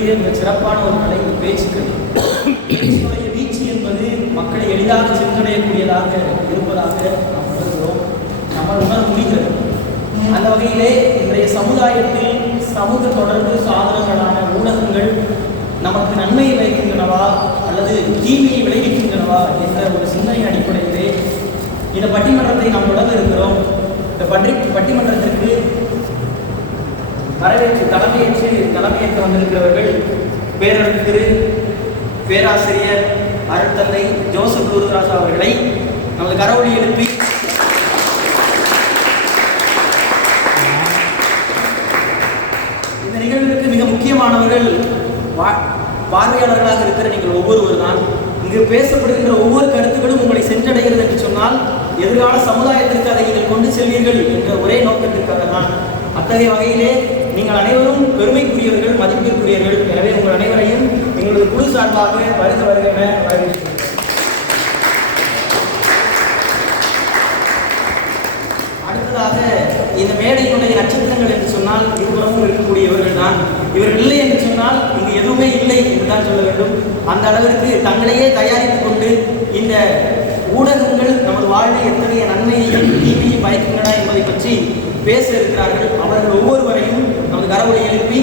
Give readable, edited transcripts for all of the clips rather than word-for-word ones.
இருக்கக்கூடிய மிக சிறப்பான ஒரு கலை பேச்சுக்கள். பேச்சினுடைய வீச்சு என்பது மக்களை எளிதாக சென்றடையக்கூடியதாக இருப்பதாக நாம் உணர்கிறோம், நம்மால் உணர முடிகிறது. அந்த வகையிலே இன்றைய சமுதாயத்தில் சமூக தொடர்பு சாதனங்களான ஊடகங்கள் நமக்கு நன்மையை விளைவிக்கின்றனவா அல்லது தீமையை விளைவிக்கின்றனவா என்ற ஒரு சிந்தனை அடிப்படையிலே இந்த பட்டிமன்றத்தை நாம் தொடங்க இருக்கிறோம். இந்த பட்டிமன்றத்திற்கு வரவேற்று தலைமையேற்க வந்திருக்கிறவர்கள் திரு பேராசிரியர் அருட்தந்தை ஜோசப் குருராஜா அவர்களை நமது கரவொலி எழுப்பி இந்த நிகழ்விற்கு மிக முக்கியமானவர்கள் பார்வையாளர்களாக இருக்கிற நீங்கள் ஒவ்வொருவர் தான். இங்கு பேசப்படுகின்ற ஒவ்வொரு கருத்துக்களும் உங்களை சென்றடைகிறது என்று சொன்னால் எதிர்கால சமுதாயத்திற்கு அதை நீங்கள் கொண்டு செல்வீர்கள் என்ற ஒரே நோக்கத்திற்காக தான். அத்தகைய வகையிலே நீங்கள் அனைவரும் பெருமைக்குரியவர்கள், மதிப்பிற்குரியவர்கள். எனவே உங்கள் அனைவரையும் எங்களது குழு சார்பாக வருக வருகிற வரவேற்கிறேன். அடுத்ததாக இந்த மேடையினுடைய நட்சத்திரங்கள் என்று சொன்னால் இருபுறமும் இருக்கக்கூடியவர்கள் தான். இவர்கள் இல்லை என்று சொன்னால் இங்கு எதுவுமே இல்லை என்றுதான் சொல்ல வேண்டும். அந்த அளவிற்கு தங்களையே தயாரித்துக் கொண்டு இந்த ஊடகங்கள் நமது வாழ்வில் எத்தகைய நன்மையையும் தீமையும் பயக்கின்றன என்பதை பற்றி பேச இருக்கிறார்கள். அவர்கள் ஒவ்வொருவரையும் நமது கரவொலி எழுப்பி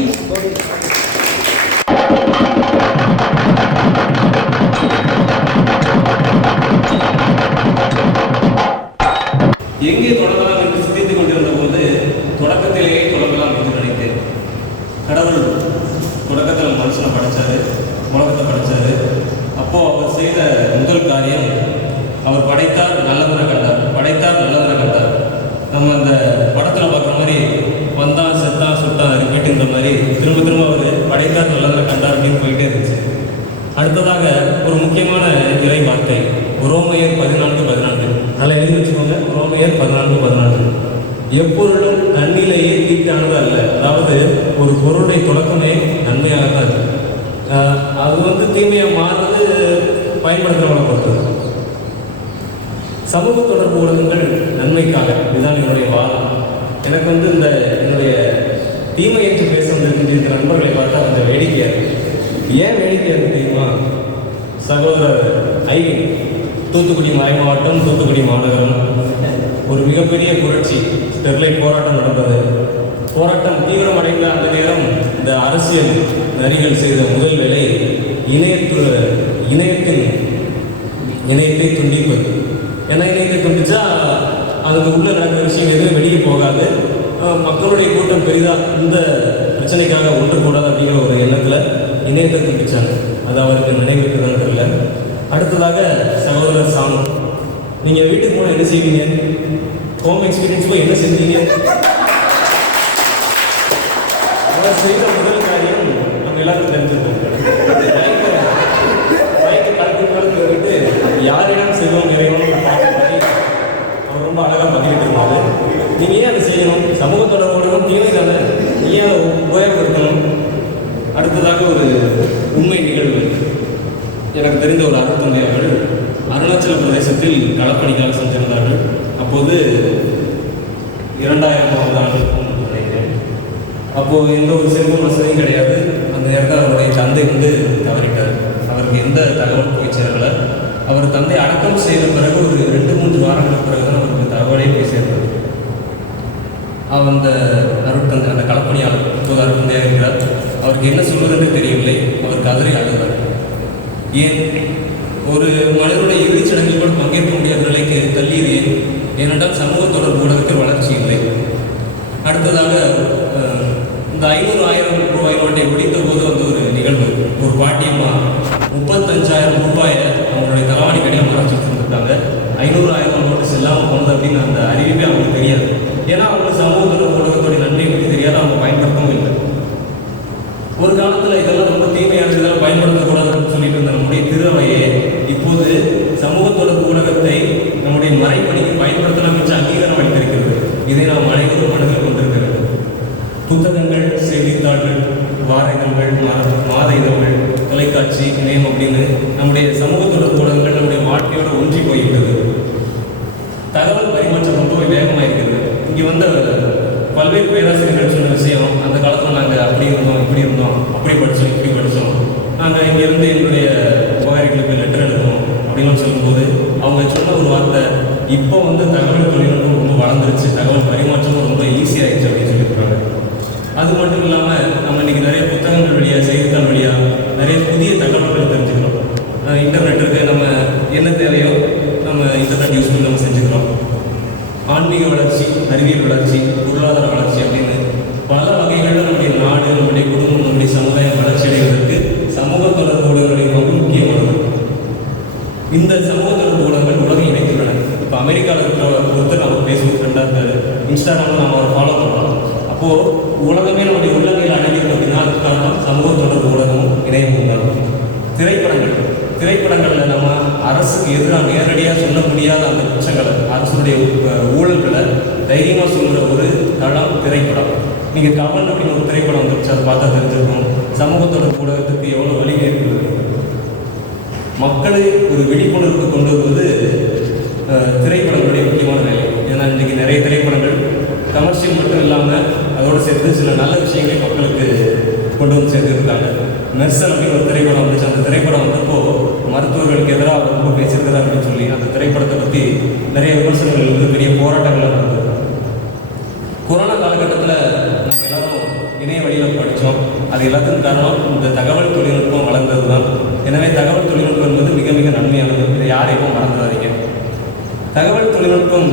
எங்கே தொடங்கலாம் என்று சிந்தித்துக் கொண்டிருந்த போது தொடக்கத்திலேயே தொடங்கலாம் என்று நினைத்தேன். கடவுள் தொடக்கத்தில் மனுஷனை படைச்சாரு, உலகத்தை படைச்சாரு. அப்போ அவர் செய்த முதல் காரியம், அவர் படைத்தார் நல்லவரை கண்டார், படைத்தார் நல்லவரை கண்டார். நம்ம அந்த படத்தில் பார்க்குற மாதிரி வந்தான் செத்தான் சுட்டான் ரிப்பீட்டுன்ற மாதிரி திரும்ப திரும்ப அவர் படைத்தார் நல்லவரை கண்டார் அப்படின்னு போயிட்டே இருந்துச்சு. அடுத்ததாக ஒரு முக்கியமான இறை வார்த்தை ரோமையர் 14:14. நல்லா எழுதி வச்சுக்கோங்க. ரோமையர் 14:14. எப்பொருளும் தன்னிலேயே தீட்டானது அல்ல. அதாவது ஒரு பொருளுடைய தொடக்கமே நன்மையாக தான் இருக்கு. அது தீமையாக மாறுறது பயன்படுத்துகிறவங்களை பொறுத்தது. சமூக தொடர்பு ஊடகங்கள் நன்மைக்காக, இதுதான் என்னுடைய வாதம். எனக்கு இந்த என்னுடைய தீமை என்று பேச வந்திருக்கின்ற நண்பர்களை பார்த்தா கொஞ்சம் வேடிக்கையாக இருக்கு. ஏன் வேடிக்கையாக இருக்கு தெரியுமா? சகோதரர் ஐவின் தூத்துக்குடி மறைமாவட்டம், தூத்துக்குடி மாநகரம் ஒரு மிகப்பெரிய புரட்சி, ஸ்டெர்லைட் போராட்டம் நடந்தது. போராட்டம் தீவிரமடைந்த அந்த நேரம் இந்த அரசியல் நரிகள் செய்த முதல் வேலை இணையத்தை துண்டிப்பது. ஏன்னா இணையத்தை துண்டிச்சா அதுக்கு உள்ள நடக்கிற விஷயம் எதுவும் வெளியே போகாது, மக்களுடைய கூட்டம் பெரிதாக இந்த பிரச்சனைக்காக ஒன்று கூடாது அப்படிங்கிற ஒரு எண்ணத்தில் இணையத்தை துண்டிச்சாங்க. அது அவருக்கு நினைவுக்குதான் தெரியல. அடுத்ததாக சகோதரர் சாமு, நீங்கள் வீட்டுக்கு போனால் என்ன செய்வீங்க? ஹோம் எக்ஸ்பீரியன்ஸ் போய் என்ன செஞ்சீங்க? அவர் செய்த முதல் காரியம் நம்ம எல்லாருக்கும் தெரிஞ்சிருக்கோம். பைக்கு கலக்கு போயிட்டு யாரிடம் செல்வம் இறைவனும் ஒரு பாட்டு பாடி அவர் ரொம்ப அழகாக பதிவிட்டு இருந்தாரு. நீங்கள் ஏன் அதை செய்யணும்? சமூகத்தோட ஊடகம் தீமை தானே, நீ அதை உபயோகப்படுத்தணும். அடுத்ததாக ஒரு உண்மை நிகழ்வு. எனக்கு தெரிந்த ஒரு அருட்தந்தை அவர்கள் அருணாச்சல பிரதேசத்தில் களப்பணிக்காக சென்றிருந்தார்கள். அப்போது 2000ஆம் ஆண்டு நினைக்கிறேன். அப்போது எந்த ஒரு செல்வ வசதியும் கிடையாது. அந்த நேரத்தில் அவருடைய தந்தை தவறிட்டார். அவருக்கு எந்த தகவல் போய் சேரலை. அவர் தந்தை அடக்கம் செய்த பிறகு ஒரு 2-3 வாரங்களுக்கு பிறகு தான் அவருக்கு தகவலே போய் சேர்ந்தது. அந்த அருட்தந்தை, அந்த களப்பணியாளர் இப்போது அருட்தந்தையாக இருக்கிறார். அவருக்கு என்ன சொல்வதென்று தெரியவில்லை. அவர் கதறி அழுதார். ஏன் ஒரு மனிதனுடைய இறுதிச்சடங்கில் கூட பங்கேற்க முடியாத நிலைக்கு தள்ளீர் ஏன்? ஏனென்றால் சமூக தொடர்பு ஊடகத்தில் வளர்ச்சி இல்லை. அடுத்ததாக இந்த 500,000 ரூபாய் நோட்டை ஒழித்த போது ஒரு நிகழ்வு. ஒரு பாட்டியம்மா 35,000 ரூபாயை அவங்களுடைய தலைவாணி கடிதம் மறைச்சி வச்சுருந்துருக்காங்க. 500,000 நோட்டு செல்லாமல் போனது அப்படின்னு அந்த அறிவிப்பே அவங்களுக்கு தெரியாது. ஏன்னா அவங்களுக்கு சமூக தொடர்பு ஊடகத்துடைய நன்மையை பற்றி தெரியாது, அவங்க பயன்படுத்தவும் இல்லை. ஒரு காலத்தில் இதெல்லாம் ரொம்ப தீமையான இதெல்லாம் பயன்படுத்தக்கூடாதுன்னு சொல்லிட்டு இருந்த நம்முடைய திருவையே இப்போது சமூக தொடர்பு ஊடகத்தை நம்முடைய மறைப்பணிக்கு பயன்படுத்தலாம் என்று அங்கீகாரம் அளித்திருக்கிறது. இதை நாம் அனைவரும் மனதில் கொண்டிருக்கிறது. புத்தகங்கள், செய்தித்தாள்கள், வார இதழ்கள், மாத இதழ்கள், தொலைக்காட்சி, இணையம் அப்படின்னு நம்முடைய சமூக தொடர்பு ஊடகங்கள் நம்முடைய வாழ்க்கையோடு ஒன்றி போய்விட்டது. தகவல் பரிமாற்றம் ரொம்ப வேகமாக இருக்கிறது. இங்கே பல்வேறு பேராசிரியர்கள் சொன்ன விஷயம், அந்த காலத்தில் நாங்கள் அப்படி இருந்தோம் இப்படி இருந்தோம், அப்படி படித்தோம் இப்படி படித்தோம், நாங்கள் இங்கேருந்து எங்களுடைய உபகாரிகளுக்கு லெட்டர் எழுதணும் அப்படின்னு சொல்லும்போது அவங்க சொன்ன ஒரு வார்த்தை, இப்போ வந்து தகவல் தொழில்நுட்பம் ரொம்ப வளர்ந்துருச்சு, தகவல் பரிமாற்றமும் ரொம்ப ஈஸியாகிடுச்சு அப்படின்னு சொல்லியிருக்காங்க. அது மட்டும் இல்லாமல் நம்ம இன்றைக்கி நிறைய புத்தகங்கள் வழியாக, செய்தித்தாள் வழியாக நிறைய புதிய தகவல்கள் தெரிஞ்சுக்கிறோம். இன்டர்நெட் இருக்குது, நம்ம என்ன தேவையோ நம்ம இன்டர்நெட் யூஸ் பண்ணி நம்ம செஞ்சுக்கிறோம். ஆன்மீக வளர்ச்சி, அறிவியல் வளர்ச்சி, பொருளாதார வளர்ச்சி அப்படின்னு பல வகைகளில் நம்முடைய நாடு, நம்முடைய குடும்பம், நம்முடைய சமுதாயம் வளர்ச்சி அடைவதற்கு சமூக தொடர்பு ஊடகங்களுடைய பங்கு முக்கியமானது. இந்த சமூக தொடர்பு ஊடகங்கள் உலகம் இணைத்துள்ளன. இப்போ அமெரிக்காவில் இருக்கிற ஒருத்தர் நம்ம ஃபேஸ்புக் ஃப்ரெண்டாக இருக்காரு, இன்ஸ்டாகிராமில் நம்ம அவரை ஃபாலோ பண்ணுறோம். அப்போது உலகமே நம்முடைய உள்ளங்கையில் அடங்கிடும் அப்படின்னா அதுக்கு காரணம் சமூக தொடர்பு ஊடகமும் இணையமும் தான். திரைப்படங்களில் நம்ம அரசுக்கு எதிராக நேரடியாக சொல்ல முடியாத அந்த குற்றங்களை, அரசுடைய ஊழல்களை தைரியமாக சொல்கிற ஒரு தளம் திரைப்படம். நீங்கள் கவன் அப்படின்னு ஒரு திரைப்படம் வந்துருச்சு, அதை பார்த்தா தெரிஞ்சிருக்கும் சமூக தொடர்பு ஊடகத்துக்கு எவ்வளோ வலிமை இருக்குது. மக்களை ஒரு விழிப்புணர்வுக்கு கொண்டு வருவது திரைப்படங்களுடைய முக்கியமான வேலை. ஏன்னா இன்றைக்கி நிறைய திரைப்படங்கள் கமர்ஷியல் மட்டும் இல்லாமல் அதோடு சேர்த்து சில நல்ல விஷயங்களை மக்களுக்கு கொண்டு வந்து சேர்த்துருக்காங்க. மெர்சல் அப்படின்னு ஒரு திரைப்படம் வந்துச்சு. அந்த திரைப்படம் வந்தப்போ மருத்துவர்களுக்கு எதிராக ரொம்ப பேசியிருக்கிறார் அப்படின்னு சொல்லி அந்த திரைப்படத்தை பற்றி நிறைய விமர்சனங்கள் வந்து பெரிய போராட்டங்கள் நடந்தது. கொரோனா காலகட்டத்தில் நம்ம எல்லாரும் இணைய வழியில் படித்தோம். அது எல்லாத்துக்கும் காரணம் இந்த தகவல் தொழில்நுட்பம் வளர்ந்தது தான். எனவே தகவல் தொழில்நுட்பம் என்பது மிக மிக நன்மையானது. இதை யாரையும் மறந்துடாதீங்க. தகவல் தொழில்நுட்பம்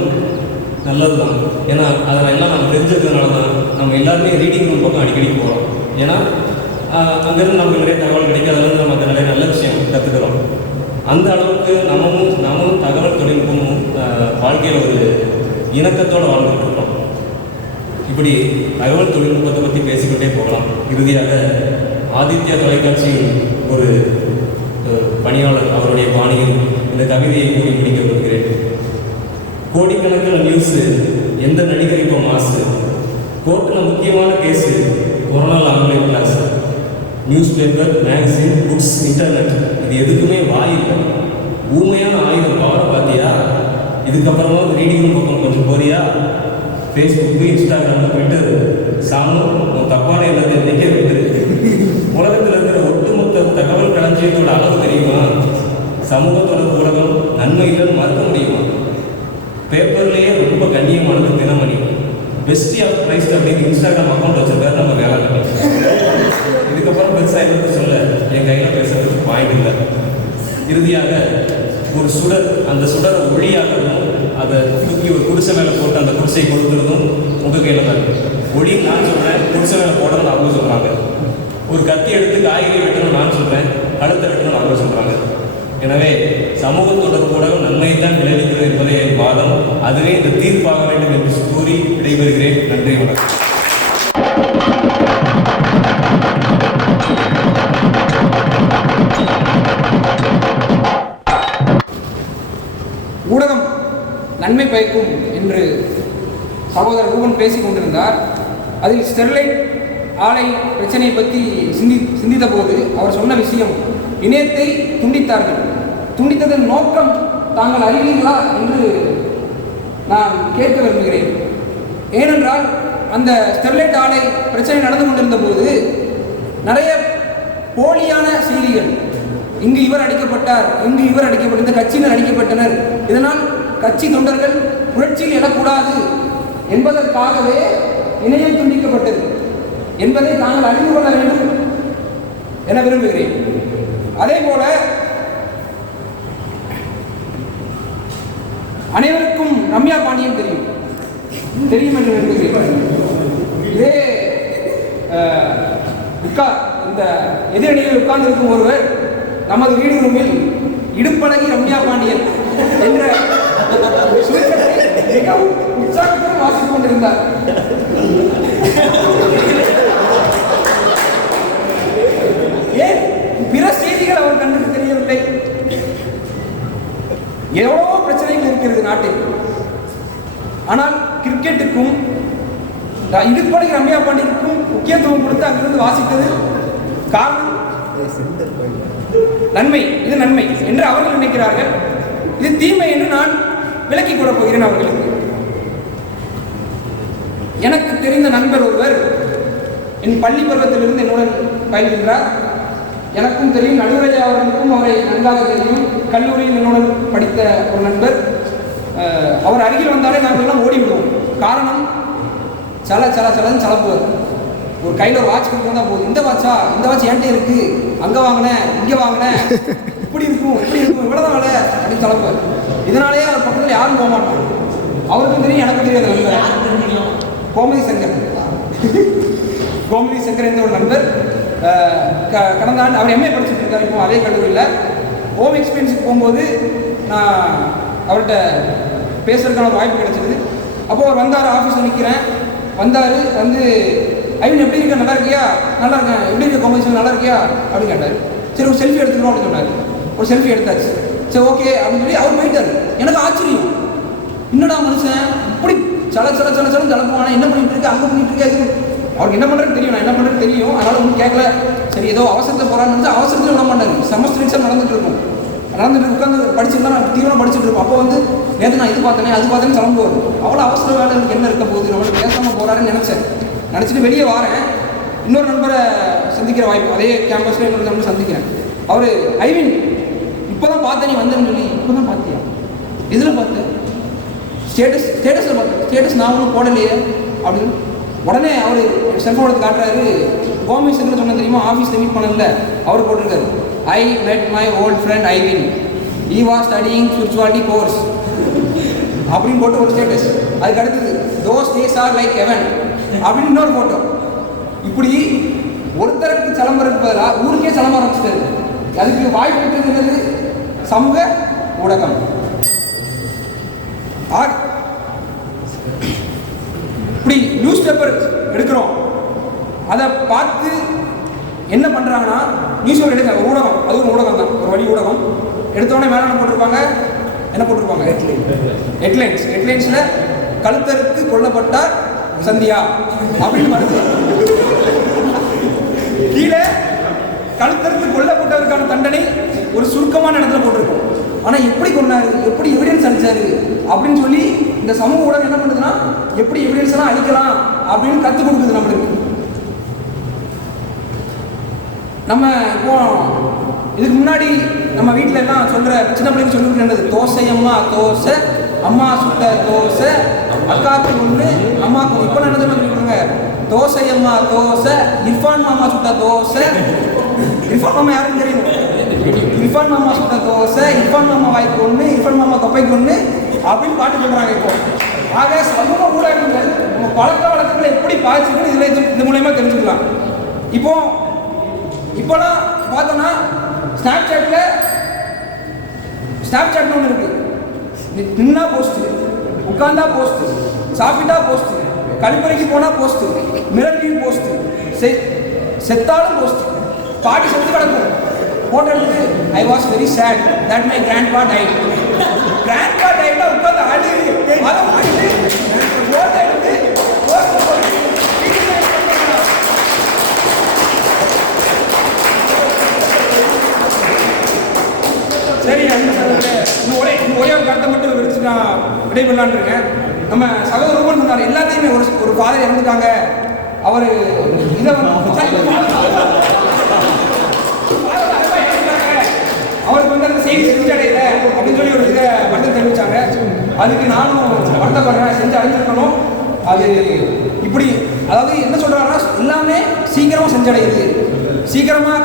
நல்லது தான். ஏன்னா அதை எல்லாம் நம்ம தெரிஞ்சுக்கிறதுனால தான் நம்ம எல்லாருமே ரீடிங் ரூம் பக்கம் அடிக்கடி போகிறோம். ஏன்னா அங்கேருந்து நமக்கு நிறைய தகவல் கிடைக்கும், அதுலேருந்து நமக்கு நிறைய நல்ல விஷயம் கற்றுக்கிறோம். அந்த அளவுக்கு நாமும் தகவல் தொழில்நுட்பமும் வாழ்க்கையில் ஒரு இணக்கத்தோடு வாழ்ந்துட்டு இருக்கோம். இப்படி தகவல் தொழில்நுட்பத்தை பற்றி பேசிக்கிட்டே போகலாம். இறுதியாக ஆதித்யா தொலைக்காட்சியில் ஒரு பணியாளர் அவருடைய பாணியில் இந்த கவிதையை கூறி முடிக்க விரும்புகிறேன். கோடிக்கணக்கில் நியூஸு, எந்த நடிகர் இப்போ மாசு, கோர்ட்டில் முக்கியமான case, corona online class, news paper, magazine, books, internet, இது எதுக்குமே வாயில்லை. ஊமையான ஆயுதம் பவரை பார்த்தியா? இதுக்கப்புறமா ரீடிங் பக்கம் கொஞ்சம் போறியா? ஃபேஸ்புக்கு, இன்ஸ்டாகிராமில் போயிட்டு சாமும் தப்பான எண்ணத்தை நிற்க விட்டு உலகத்தில் இருக்கிற ஒட்டுமொத்த தகவல் களஞ்சியத்தோட அளவு தெரியுமா? சமூக தொடர்பு உலகம் நன்மை இல்லைன்னு மறுக்க முடியுமா? பேப்பர்லேயே ரொம்ப கண்ணியமானது தினமணி. பெஸ்ட் ஆஃப் பிரைஸ் அப்படின்னு இன்ஸ்டாகிராம் அக்கௌண்ட் வச்சிருக்காரு நம்ம வேலை. இதுக்கப்புறம் பெருசாக எதுவும் சொல்ல என் கையில் பேசுறதுக்கு பாயிண்ட் இல்லை. இறுதியாக ஒரு சுடர், அந்த சுடரை ஒளியாக்கிறதும் அதை தூக்கி ஒரு குடிசை மேலே போட்டு அந்த குடிசையை கொடுக்குறதும் உங்கள் கையில் தான் இருக்குது. ஒளின்னு நான் சொல்கிறேன், குடிசை மேலே போடணும்னு அவங்க சொல்கிறாங்க. ஒரு கத்தி எடுத்து காய்கறி வெட்டணும் நான் சொல்கிறேன், கழுத்தை வெட்டணும் அவங்க சொல்கிறாங்க. எனவே சமூக தொடர்பு ஊடகம் நன்மையை தான் விளைவிக்கிறது என்பதே என் வாதம். அதுவே இந்த தீர்ப்பாக வேண்டும் என்று கூறி விடைபெறுகிறேன். நன்றி, வணக்கம். ஊடகம் நன்மை பயக்கும் என்று சகோதரர் ரூபன் பேசிக் கொண்டிருந்தார். அதில் ஸ்டெர்லைட் ஆலை பிரச்சனையை பற்றி சிந்தித்த போது அவர் சொன்ன விஷயம், இணையத்தை துண்டித்தார்கள். துண்டித்ததன் நோக்கம் தாங்கள் அறிவீர்களா என்று நான் கேட்க விரும்புகிறேன். ஏனென்றால் அந்த ஸ்டெர்லைட் ஆலை பிரச்சனை நடந்து கொண்டிருந்த போது நிறைய போலியான செய்திகள், இங்கு இவர் அடிக்கப்பட்டார், இங்கு இவர் அடிக்கப்பட்டார், இந்த கட்சியினர் அடிக்கப்பட்டனர், இதனால் கட்சி தொண்டர்கள் புரட்சியில் எழக்கூடாது என்பதற்காகவே இணையம் துண்டிக்கப்பட்டது என்பதை தாங்கள் அறிந்து கொள்ள வேண்டும் என விரும்புகிறேன். அதே போல அனைவருக்கும் ரம்யா பாண்டியன் தெரியும் என்று விரும்புகிறேன். இதே இந்த எதிரணியில் உட்கார்ந்து இருக்கும் ஒருவர் நமது வீடு ரூமில் இடுப்பழகி ரம்யா பாண்டியன் என்ற சுருக்கத்தை மிகவும் உற்சாகத்துடன் வாசித்துக் கொண்டிருந்தார். ஏன் பிற செய்திகள் அவர் கண்ணுக்கு தெரியவில்லை? எவ்வளவோ பிரச்சனைகள் இருக்கிறது நாட்டில். ஆனால் கிரிக்கெட்டுக்கும் இடுப்பழகி ரம்யா பாண்டியனுக்கும் முக்கியத்துவம் கொடுத்து அங்கிருந்து வாசித்தது காரணம் நன்மை, இது நன்மை என்று அவர்கள் நினைக்கிறார்கள். இது தீமை என்று நான் விளக்கி கூற போகிறேன் அவர்களுக்கு. எனக்கு தெரிந்த நண்பர் ஒருவர் என் பள்ளி பருவத்திலிருந்து என்னுடன் பயில்கின்றார். எனக்கும் தெரியும், நடுவரை அவர்களுக்கும் அவரை நன்றாக தெரியும். கல்லூரியில் என்னுடன் படித்த ஒரு நண்பர். அவர் அருகில் வந்தாலே நாங்கள் எல்லாம் ஓடி விடுவோம். காரணம், சலன்னு சலப்புவார். ஒரு கையில் ஒரு வாட்ச் கொடுத்து வந்தால் போதும். இந்த வாட்ச் என்கிட்ட இருக்கு, அங்கே வாங்கினேன், இங்கே வாங்கினேன், இப்படி இருக்கும் இவ்வளோதான் வேலை அப்படின்னு சலப்புவார். இதனாலேயே அவர் பக்கத்தில் யாரும் போக மாட்டாங்க. அவருக்கும் தெரியும், எனக்கும் தெரியாது. நண்பர் கோமதி சங்கர் என்ற ஒரு நண்பர். கடந்த ஆண்டு அவர் எம்ஏ படிச்சுட்டு இருக்காரு. இப்போ அதே கல்லூரியில் ஹோம் எக்ஸ்பீரியன்ஸுக்கு போகும்போது நான் அவர்கிட்ட பேசுறதுக்கான ஒரு வாய்ப்பு கிடைச்சிது. அப்போது அவர் வந்தார், ஆஃபீஸில் நிற்கிறேன். வந்து ஐவின் எப்படி இருக்க, நல்லா இருக்கியா? நல்லா இருக்கேன். எப்படி இருக்க கோமதி, நல்லா இருக்கியா அப்படின்னு கேட்டார். சரி, ஒரு செல்ஃபி எடுத்துக்கிறோம் அப்படின்னு சொன்னார். ஒரு செல்ஃபி எடுத்தாச்சு. சரி, ஓகே அப்படின்னு சொல்லி அவர் போயிட்டார். எனக்கு ஆச்சரியம், என்னடா மனுஷன் இப்படி சலன்னு ஜலப்புவானா, என்ன பண்ணிட்டு இருக்கு, அங்கே பண்ணிட்டு இருக்கா? அவருக்கு என்ன பண்ணுறதுன்னு தெரியும், நான் என்ன பண்ணுறதுன்னு தெரியும். அதனால் ஒன்றும் கேட்கல. சரி, ஏதோ அவசரத்தை போகிறான்னு அவசரத்தில் விட மாட்டாரு. செமஸ்டர் எக்ஸாம் நடந்துட்டு உட்காந்து படிச்சுட்டு தான் நான் தீவிரம் படிச்சுட்டு இருப்போம். அப்போ வந்து நேற்று நான் இது பார்த்தேன்னு கிளம்புவார். அவ்வளோ அவசர வேலை எனக்கு என்ன இருக்க போகுது, நம்மளுக்கு பேசாமல் போகிறாருன்னு நினச்சிட்டு வெளியே வாரேன். இன்னொரு நண்பரை சந்திக்கிற வாய்ப்பு, அதே கேம்பஸில் இன்னொரு நண்பர் சந்திக்கிறேன். அவர் ஐவின் இப்போ தான் பார்த்தேன், நீ வந்தேன்னு சொல்லி. இப்போ தான் பார்த்தியா? இதில் பார்த்தேன், ஸ்டேட்டஸில் பார்த்தேன். ஸ்டேட்டஸ் நான் ஒன்றும் போடலையே அப்படின்னு. உடனே அவர் செல்ஃபோன் எடுத்து காட்டுறாரு. கோமதி சங்கர் சொன்ன தெரியுமா, ஆஃபீஸில் மீட் பண்ணல, அவர் போட்டிருக்காரு, ஐ met my old friend ஐவின், he was studying spirituality course அப்படின்னு போட்டு ஒரு ஸ்டேட்டஸ். அதுக்கு அடுத்தது those days are like heaven அப்படின்னு இன்னொரு போட்டோ. இப்படி ஒருத்தருக்கு சிலம்பரத்துக்கு பதிலாக ஊருக்கே சிலம்ப ஆரம்பிச்சிட்டாரு. அதுக்கு வாய்ப்பு இருக்கிறது சமூக ஊடகம். இப்படி நியூஸ் பேப்பர் எடுக்கிறோம், அதை பார்த்து என்ன பண்ணுறாங்கன்னா, நியூஸ் பேப்பர் எடுக்க ஊடகம், அது ஒரு ஊடகம் தான், ஒரு வழி ஊடகம். எடுத்தோடனே மேலே என்ன போட்டிருப்பாங்க ஹெட்லைன்ஸில் கழுத்தருக்கு கொல்லப்பட்டார் சந்தியா அப்படின்னு வருது. கீழே கழுத்தருக்கு கொல்லப்பட்டவருக்கான தண்டனை ஒரு சுருக்கமான இடத்துல போட்டிருக்கோம். ஆனால் எப்படி கொண்டாரு, எப்படி எவிடன்ஸ் அளிச்சாரு அப்படின்னு சொல்லி இந்த சமூக ஊடகம் என்ன பண்ணுதுன்னா, எப்படி எவிடன்ஸ் எல்லாம் அளிக்கலாம் அப்படின்னு கற்றுக் கொடுக்குது நம்மளுக்கு. நம்ம இப்போ இதுக்கு முன்னாடி நம்ம வீட்டில் எல்லாம் சொல்கிற சின்ன பிள்ளைங்க சொல்லி கொடுக்குறது, தோசையம்மா தோசை, அம்மா சுட்ட தோசை, அக்காவுக்கு ஒன்று அம்மாவுக்கு ஒன்று. இப்போ நான் என்ன சொல்லியிருக்காங்க, தோசையம்மா தோசை, இர்ஃபான் மாமா சுட்ட தோசை. இர்ஃபான் மாமா யாருன்னு தெரியும்? இர்ஃபான் மாமா சுட்ட தோசை, இர்ஃபான் மாமா வாய்க்கு ஒன்று, இர்ஃபான் மாமா தொப்பைக்கு ஒன்று அப்படின்னு பாட்டு சொல்கிறாங்க. இப்போ ஆக சமூக ஊடகங்கள் நம்ம பழக்க வழக்கங்களை எப்படி பாதிச்சுக்கணும் இதில் இது மூலயமா தெரிஞ்சுக்கலாம். இப்போலாம் பார்த்தோன்னா ஸ்னாப்சாட்னு ஒன்று இருக்குது. நின்னா போஸ்ட்டு, உட்காந்தா போஸ்ட்டு, சாப்பிட்டா போஸ்ட்டு, கழிப்பறைக்கு போனால் போஸ்ட்டு, மிரட்டியும் போஸ்ட்டு, செத்தாலும் போஸ்ட்டு, பாட்டி செத்து கிடக்கும். ஃபோட்டோ எடுத்து I was very sad that my grandpa died. Grandpa டைட்டா உட்காந்து அழு, அதை விட்டுட்டு ஃபோட்டோ எடுத்து போஸ்ட் போட்டு சரி. இன்னும் ஒரே ஒரு கருத்தை மட்டும் விரிச்சு நான் விடைபெறலான்னு இருக்கேன். நம்ம சகோதரர்கள் சொன்னார், எல்லாத்தையுமே ஒரு ஃபாதர் இறந்துட்டாங்க, அவர் இதை அவருக்கு வந்து அந்த செய்தி செஞ்சடையில அப்படின்னு சொல்லி ஒரு இதை வருத்தம் தெரிவித்தாங்க. அதுக்கு நானும் வருத்தப்படுறேன், செஞ்சு அடைஞ்சிருக்கணும். அது இப்படி அதாவது என்ன சொல்கிறாங்கன்னா, எல்லாமே சீக்கிரமாக செஞ்சடையுது, சீக்கிரமாக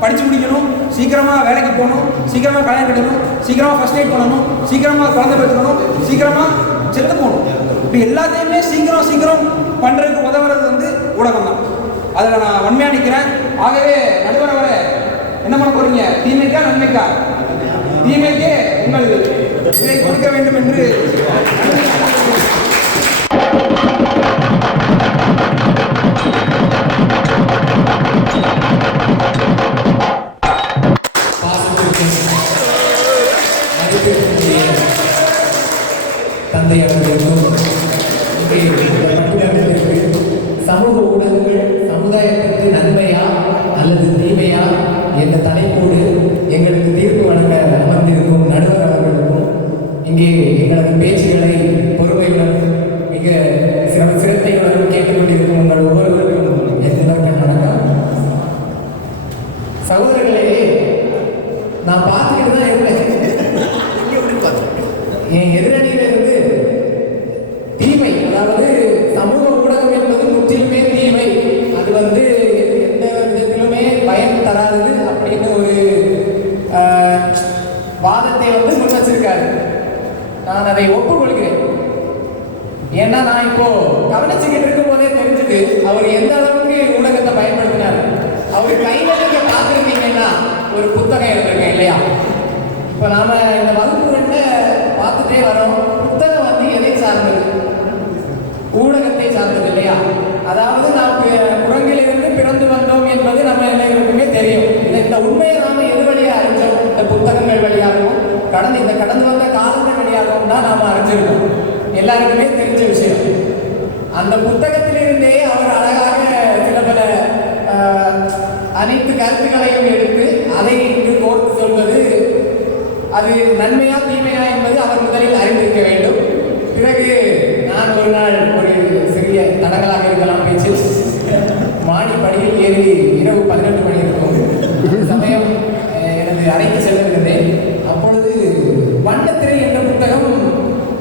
படித்து முடிக்கணும், சீக்கிரமாக வேலைக்கு போகணும், சீக்கிரமாக கல்யாணம் கட்டணும், சீக்கிரமாக ஃபர்ஸ்ட் எய்ட் பண்ணணும், சீக்கிரமாக குழந்தை பெற்றுக்கணும், சீக்கிரமாக செத்து போகணும். இப்படி எல்லாத்தையுமே சீக்கிரம் பண்ணுறதுக்கு உதவுறது வந்து ஊடகம் தான். அதில் நான் வன்மையாக நிற்கிறேன். ஆகவே நடுவர் அவரை என்ன பண்ண போகிறீங்க, தீமைக்கா நன்மைக்கா? தீமைக்கே உங்கள் இதை கொடுக்க வேண்டும் என்று தந்தை அவர்களுக்கும் சமூக ஊடகங்கள் சமுதாயத்திற்கு நன்மையா அல்லது தீமையா என்ற தலைப்போடு எங்களுக்கு தீர்ப்பு வழங்க அமர்ந்திருக்கும் நடுவர் அவர்களுக்கும், இங்கே எங்களது பேச்சுகளை பொறுமையுடன் மிக சிறப்பையுடன் கேட்டுக்கொண்டிருக்கும் உங்கள் ஒவ்வொருவருக்கும் என் எதிரணியிலிருந்து தீமை, அதாவது சமூக ஊடகம் என்பது முற்றிலுமே தீமை, அது வந்து எந்த விதத்திலுமே பயன் தராதது அப்படின்னு ஒரு வாதத்தை வந்து முன் வச்சிருக்காரு. நான் அதை ஒப்புக்கொள்கிறேன். ஏன்னா நான் இப்போ கவனிச்சுக்கிட்டு இருக்கும் போதே தெரிஞ்சது அவர் எந்த அளவுக்கு ஊடகத்தை பயன்படுத்தினார். அவர் கையில நீங்க பார்த்துருந்தீங்கன்னா ஒரு புத்தகம் எழுதிருக்கேன் இல்லையா? இப்போ நாம இந்த வகுப்புகள்ல பார்த்துட்டே வரோம். புத்தகம் வந்து எதை சார்ந்தது? ஊடகத்தை சார்ந்தது இல்லையா? அதாவது நாம் குரங்கிலிருந்து பிறந்து வந்தோம் என்பது நம்ம எல்லாருக்குமே தெரியும். இந்த உண்மையை நாம எது வழியா அறிஞ்சோம்? இந்த புத்தகங்கள் வழியாகவும் கடந்து வந்த காலங்கள் வழியாகவும் தான் நாம அறிஞ்சிருக்கோம். எல்லாருக்குமே தெரிஞ்ச விஷயம். அந்த புத்தகத்திலிருந்தே அவர் அழகாக சில பல அனைத்து கருத்துக்களையும் எடுத்து அதை இங்கு கோர்த்து சொல்வது, அது நன்மையா தீமையா என்பது அவர் முதலில் அறிந்திருக்க வேண்டும். பிறகு நான் ஒரு நாள் ஒரு சிறிய தடங்களாக இருக்கலாம் பேச்சில் மாடி படியில் ஏறி இரவு 12 மணி இருக்கும் சமயம் எனது அறைக்கு செல்லிருந்தேன். அப்பொழுது வண்ணத்திரை என்ற புத்தகம்,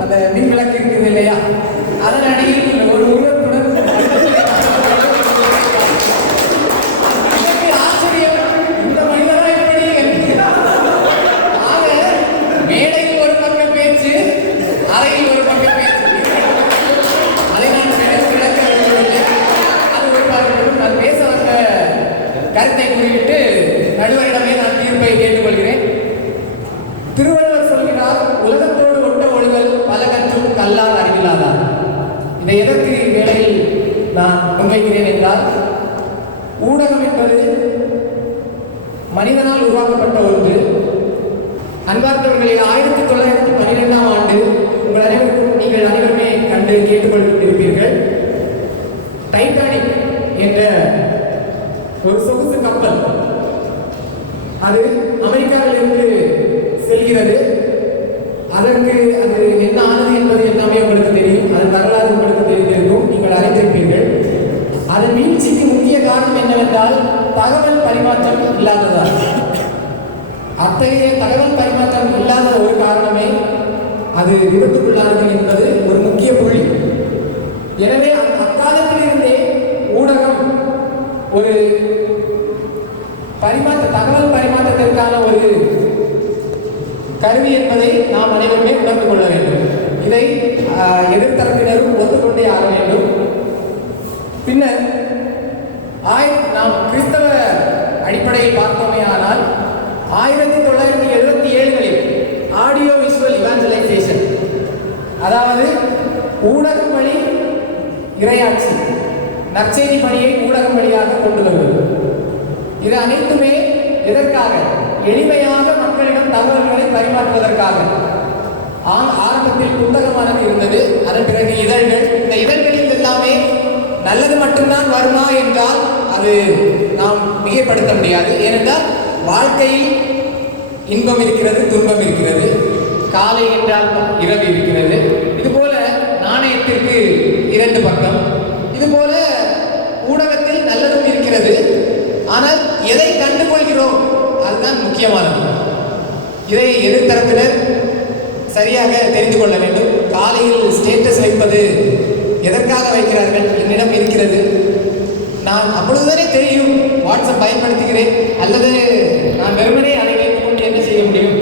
அந்த மின் விளக்கு இருக்குது இல்லையா, அதன் அடியில் ஒரு உருவத்துடன் ஆச்சரியம், இந்த மனிதனா எப்படி? ஆக மேடையில் ஒரு பக்கம் பேச்சு, அறையில் ஒரு பக்கம் பேச்சு. அதை நான் விளக்க விரும்பவில்லை. அது ஒரு பார்க்கணும். நான் பேச வந்த கருத்தை குறிப்பிட்டு நடுவரிடமே நான் தீர்ப்பை கேட்டுக்கொள்கிறேன். திருவள்ளுவர் சொல்கிறார், உலகத்தோடு ஒட்ட ஒழுகல் பல கற்றும் கல்லால் அறிவில்லாதார். இதை எதற்கு வேளையில் நான் முன்வைக்கிறேன் என்றால், ஊடகம் என்பது மனிதனால் உருவாக்கப்பட்ட ஒன்று. அன்பார்ந்தவர்களில் 1912ஆம் ஆண்டு உங்கள் அனைவருக்கும் நீங்கள் அனைவருமே கண்டு கேட்டுக்கொண்டிருப்பீர்கள், டைட்டானிக் என்ற ஒரு சொகுசு கப்பல் அது அமெரிக்காவிலிருந்து செல்கிறது. அதற்கு அது என்ன ஆனது என்பது எல்லாமே உங்களுக்கு தெரியும். அது வரலாறு உங்களுக்கு தெரிந்திருக்கும், நீங்கள் அறிந்திருப்பீர்கள். அதன் வீழ்ச்சிக்கு முக்கிய காரணம் என்னவென்றால் தகவல் பரிமாற்றம் இல்லாததால். அத்தகைய தகவல் பரிமாற்றம் இல்லாத ஒரு காரணமே அது விபத்துக்குள்ளானது என்பது ஒரு முக்கிய புள்ளி. எனவே அக்காலத்திலிருந்தே ஊடகம் ஒரு தகவல் பரிமாற்றத்திற்கான ஒரு கருவி என்பதை நாம் அனைவருமே உணர்ந்து கொள்ள வேண்டும். இதை எதிர்த்தரப்பினரும் ஒத்துக்கொண்டே ஆக வேண்டும். பின்னர் நாம் கிறிஸ்தவ அடிப்படையில் பார்த்தோமே ஆனால் 1977களில் ஆடியோ விஷுவல் இவாஞ்சலைசேஷன், அதாவது ஊடகம் வழி இறையாட்சி, நற்செய்தி பணியை ஊடகம் வழியாக கொண்டு வருவது. இது அனைத்துமே எதற்காக? எளிமையாக மக்களிடம் தகவல்களை பரிமாற்றுவதற்காக. ஆரம்பத்தில் புத்தகமானது இருந்தது, அதன் பிறகு இதழ்கள். இந்த இதழ்களில் எல்லாமே நல்லது மட்டும்தான் வருமா என்றால் அது நாம் மிகைப்படுத்த முடியாது. ஏனென்றால் வாழ்க்கையில் இன்பம் இருக்கிறது, துன்பம் இருக்கிறது, காலை என்றால் இரவு இருக்கிறது. இதுபோல நாணயத்திற்கு 2 பக்கம். இதுபோல ஊடகத்தில் நல்லதும் இருக்கிறது. ஆனால் எதை கண்டுகொள்கிறோம் அதுதான் முக்கியமானது. இதை எதிர்த்தரப்பினர் சரியாக தெரிந்து கொள்ள வேண்டும். காலையில் ஸ்டேட்டஸ் வைப்பது எதற்காக வைக்கிறார்கள்? என்னிடம் இருக்கிறது, நான் அப்பொழுதுதானே தெரியும் வாட்ஸ்அப் பயன்படுத்துகிறேன், அல்லது நான் வெறுமனே அதை வைத்துக் கொண்டு என்ன செய்ய முடியும்?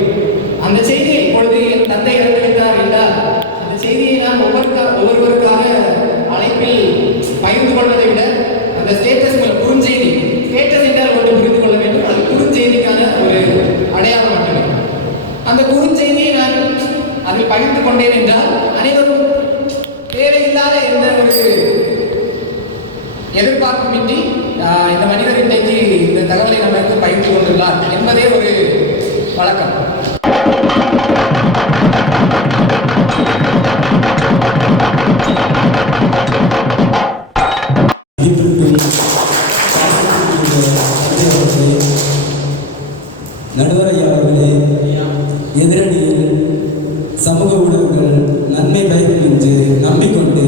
அந்த செய்தியை இப்பொழுது என் தந்தை இறந்துவிட்டார் என்றால் அந்த செய்தியை நான் ஒவ்வொருவருக்காக அழைப்பில் பகிர்ந்து கொள்வதை விட அந்த ஸ்டேட்டஸ் குறுஞ்செய்தி, ஸ்டேட்டஸ் என்றால் ஒன்று புரிந்து கொள்ள வேண்டும், அது குறுஞ்செய்திக்கான ஒரு அடையாளம் மட்டுமே. அந்த குறுஞ்செய்தியை நான் அதில் பகிர்ந்து கொண்டேன் என்றால் அனைவரும் தேவையில்லாத எந்த ஒரு எதிர்பார்ப்புமின்றி இந்த மனிதர் இன்றைக்கு இந்த தகவலை நமக்கு பகிர்ந்து கொண்டுள்ளார் என்பதே ஒரு வழக்கம். நடுவரையா அவர்களே, எதிரணியில் சமூக ஊடகங்கள் நன்மை பயக்கும் என்று நம்பிக்கொண்டு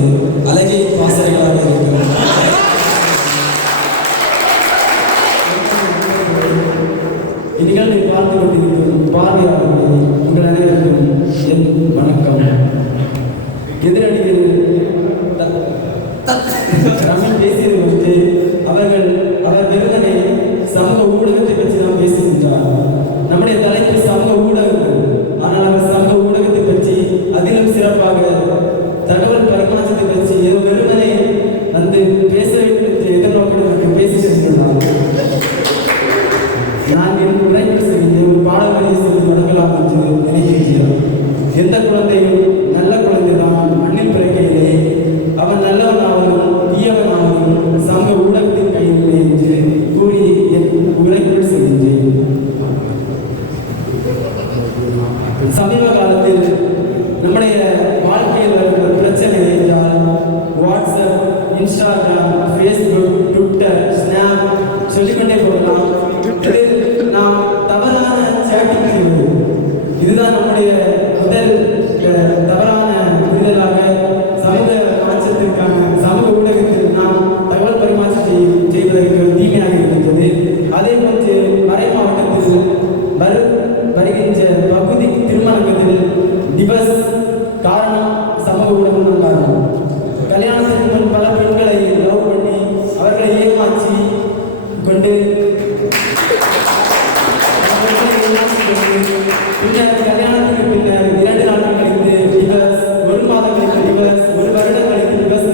அழகிய பாசறைகளாக இருக்கும் இந்நிகழ்வை பார்த்து கொண்டிருக்கும் பார்வையாளர்களே, உங்கள் அனைவருக்கும் என் வணக்கம். எதிரணியில் தமிழ் பேசியது வந்து அவர் வெறுதனை சமூக ஊடகத்தை பற்றி நாம் பேசுகின்றார். நம்முடைய தலைப்பு சமூக ஊடகங்கள். ஆனால் அவர் சமூக ஊடகத்தை பற்றி அதிலும் சிறப்பாக தகவல் பரிமாற்றத்தை பற்றி ஏதோ வெறுதனை வந்து பேச வேண்டும் என்று எதிர்நோக்கிற்கு பேசி சென்றுள்ளார். நான் என் உரைப்பு செய்து ஒரு பாடல்களை செய்து தொடங்கலாம் என்று நினைக்கின்றேன். எந்த குழந்தையும் நல்ல குழந்தைதான் மண்ணில் பிறக்கையிலே அவன் நல்லவனாகவும் தீயவனாகவும் சமூக ஊடகத்தின் கையில் என்று கூறி என் உரைக்குள் செல்கின்றேன். சமீப காலத்தில் நம்முடைய வாழ்க்கையில் வரும் ஒரு பிரச்சனை என்றால் WhatsApp, Instagram, Facebook, Twitter, snap சொல்லிக்கொண்டே போகலாம். நாம் தவறான சேட்டிங் செய்வது இதுதான் நம்முடைய முதல் தவறான புரிதலாக சமூக மாற்றத்திற்கான சமூக ஊடகத்தில் நாம் தகவல் பரிமாற்றம் செய்வதற்கு தீமையாக இருக்கின்றது. அதே போன்று மறை மாவட்டத்தில் வருகின்ற பகுதி திருமணத்தில் டிவர்ஸ் காரணம் சமூக ஊடகம் காரணம். கல்யாணத்திற்கு முன் பல பெண்களை லவ் பண்ணி அவர்களை ஏமாற்றி கொண்டு பின்னர் கல்யாணத்துக்கு பின்னர் 2 நாட்கள் கழித்து டிவர்ஸ், 1 மாதம் கழித்து டிவர்ஸ், 1 வருடம் கழித்து டிவர்ஸ்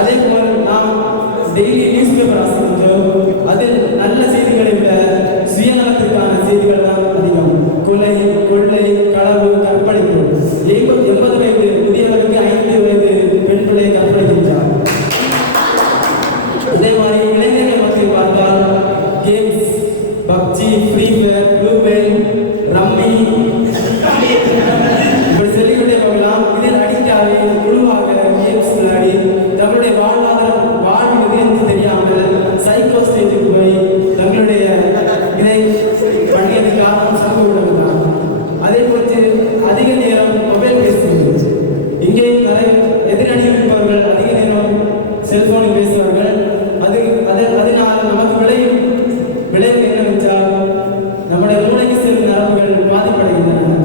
அதே போல் நாம் டெய்லி நியூஸ் பேப்பர் வாசிக்கின்றோம். அதில் நல்ல செய்திகளை விட சுயநலத்திற்கான செய்திகள் தான் அதிகம். கொலை, கொள்ளை, களவு, கற்பழிப்பு. 80 வயது முதியவருக்கு 5 வயது பெண் பிள்ளை கற்பழிக்கின்றார். அதே மாதிரி இளைஞர்கள் மத்தியில் பார்த்தால் games, PUBG, free fire, blue whale, rummy இப்படி சொல்லிக்கொண்டே போகலாம். இதில் அடிக்டாகி குழுவாக கேம்ஸ் விளையாடி தங்களுடைய வாழ்வது என்று தெரியாமல் சைக்கோ ஸ்டேஜுக்கு போய் தங்களுடைய இதை பண்ணியது காரணம் சமூக ஊடகம் தான். அதே போன்று அதிக நேரம் மொபைல் பேசுவது. இங்கேயும் நிறைய எதிரணியில் இருப்பவர்கள் அதிக நேரம் செல்போனில் பேசுவார்கள். அதனால் நமக்கு விளைவு என்னவென்றால் நம்முடைய மூளைக்கு செல்லும் நரம்புகள் பாதிப்படைகின்றன.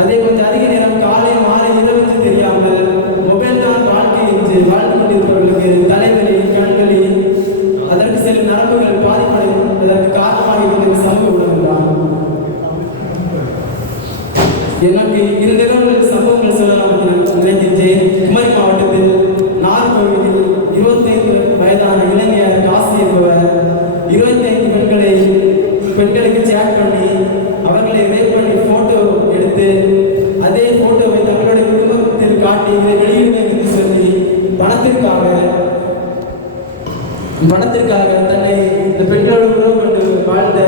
அதே போன்று அதிக நேரம் காலை மாலை இரவு தெரியாமல் மொபைல் தான் வாழ்க்கை என்று வாழ்ந்து கொண்டிருப்பவர்களுக்கு தலைவலி, கண்வலி, அதற்கு செல்லும் நரம்புகள் பாதிப்படைவதற்கு காரணமாக இருப்பது சமூக ஊடகம் தான். எனக்கு 2 நிறுவனங்கள் சம்பவங்கள் சொல்லலாம் நினைக்கின்றேன். குமரி மாவட்டத்தில் நார்கோவிலில் 25 வயதான இளைஞர் காசி என்பவர் 25 பெண்களுக்கு சேட் பண்ணி அவர்களை ரேப் பண்ணி போட்டோ எடுத்து அதே போட்டோவை தங்களுடைய குடும்பத்தில் காட்டி இதை வெளியிடுவேன் என்று சொல்லி பணத்திற்காக தன்னை இந்த பெண்களோடு உறவு கொண்டு வாழ்ந்த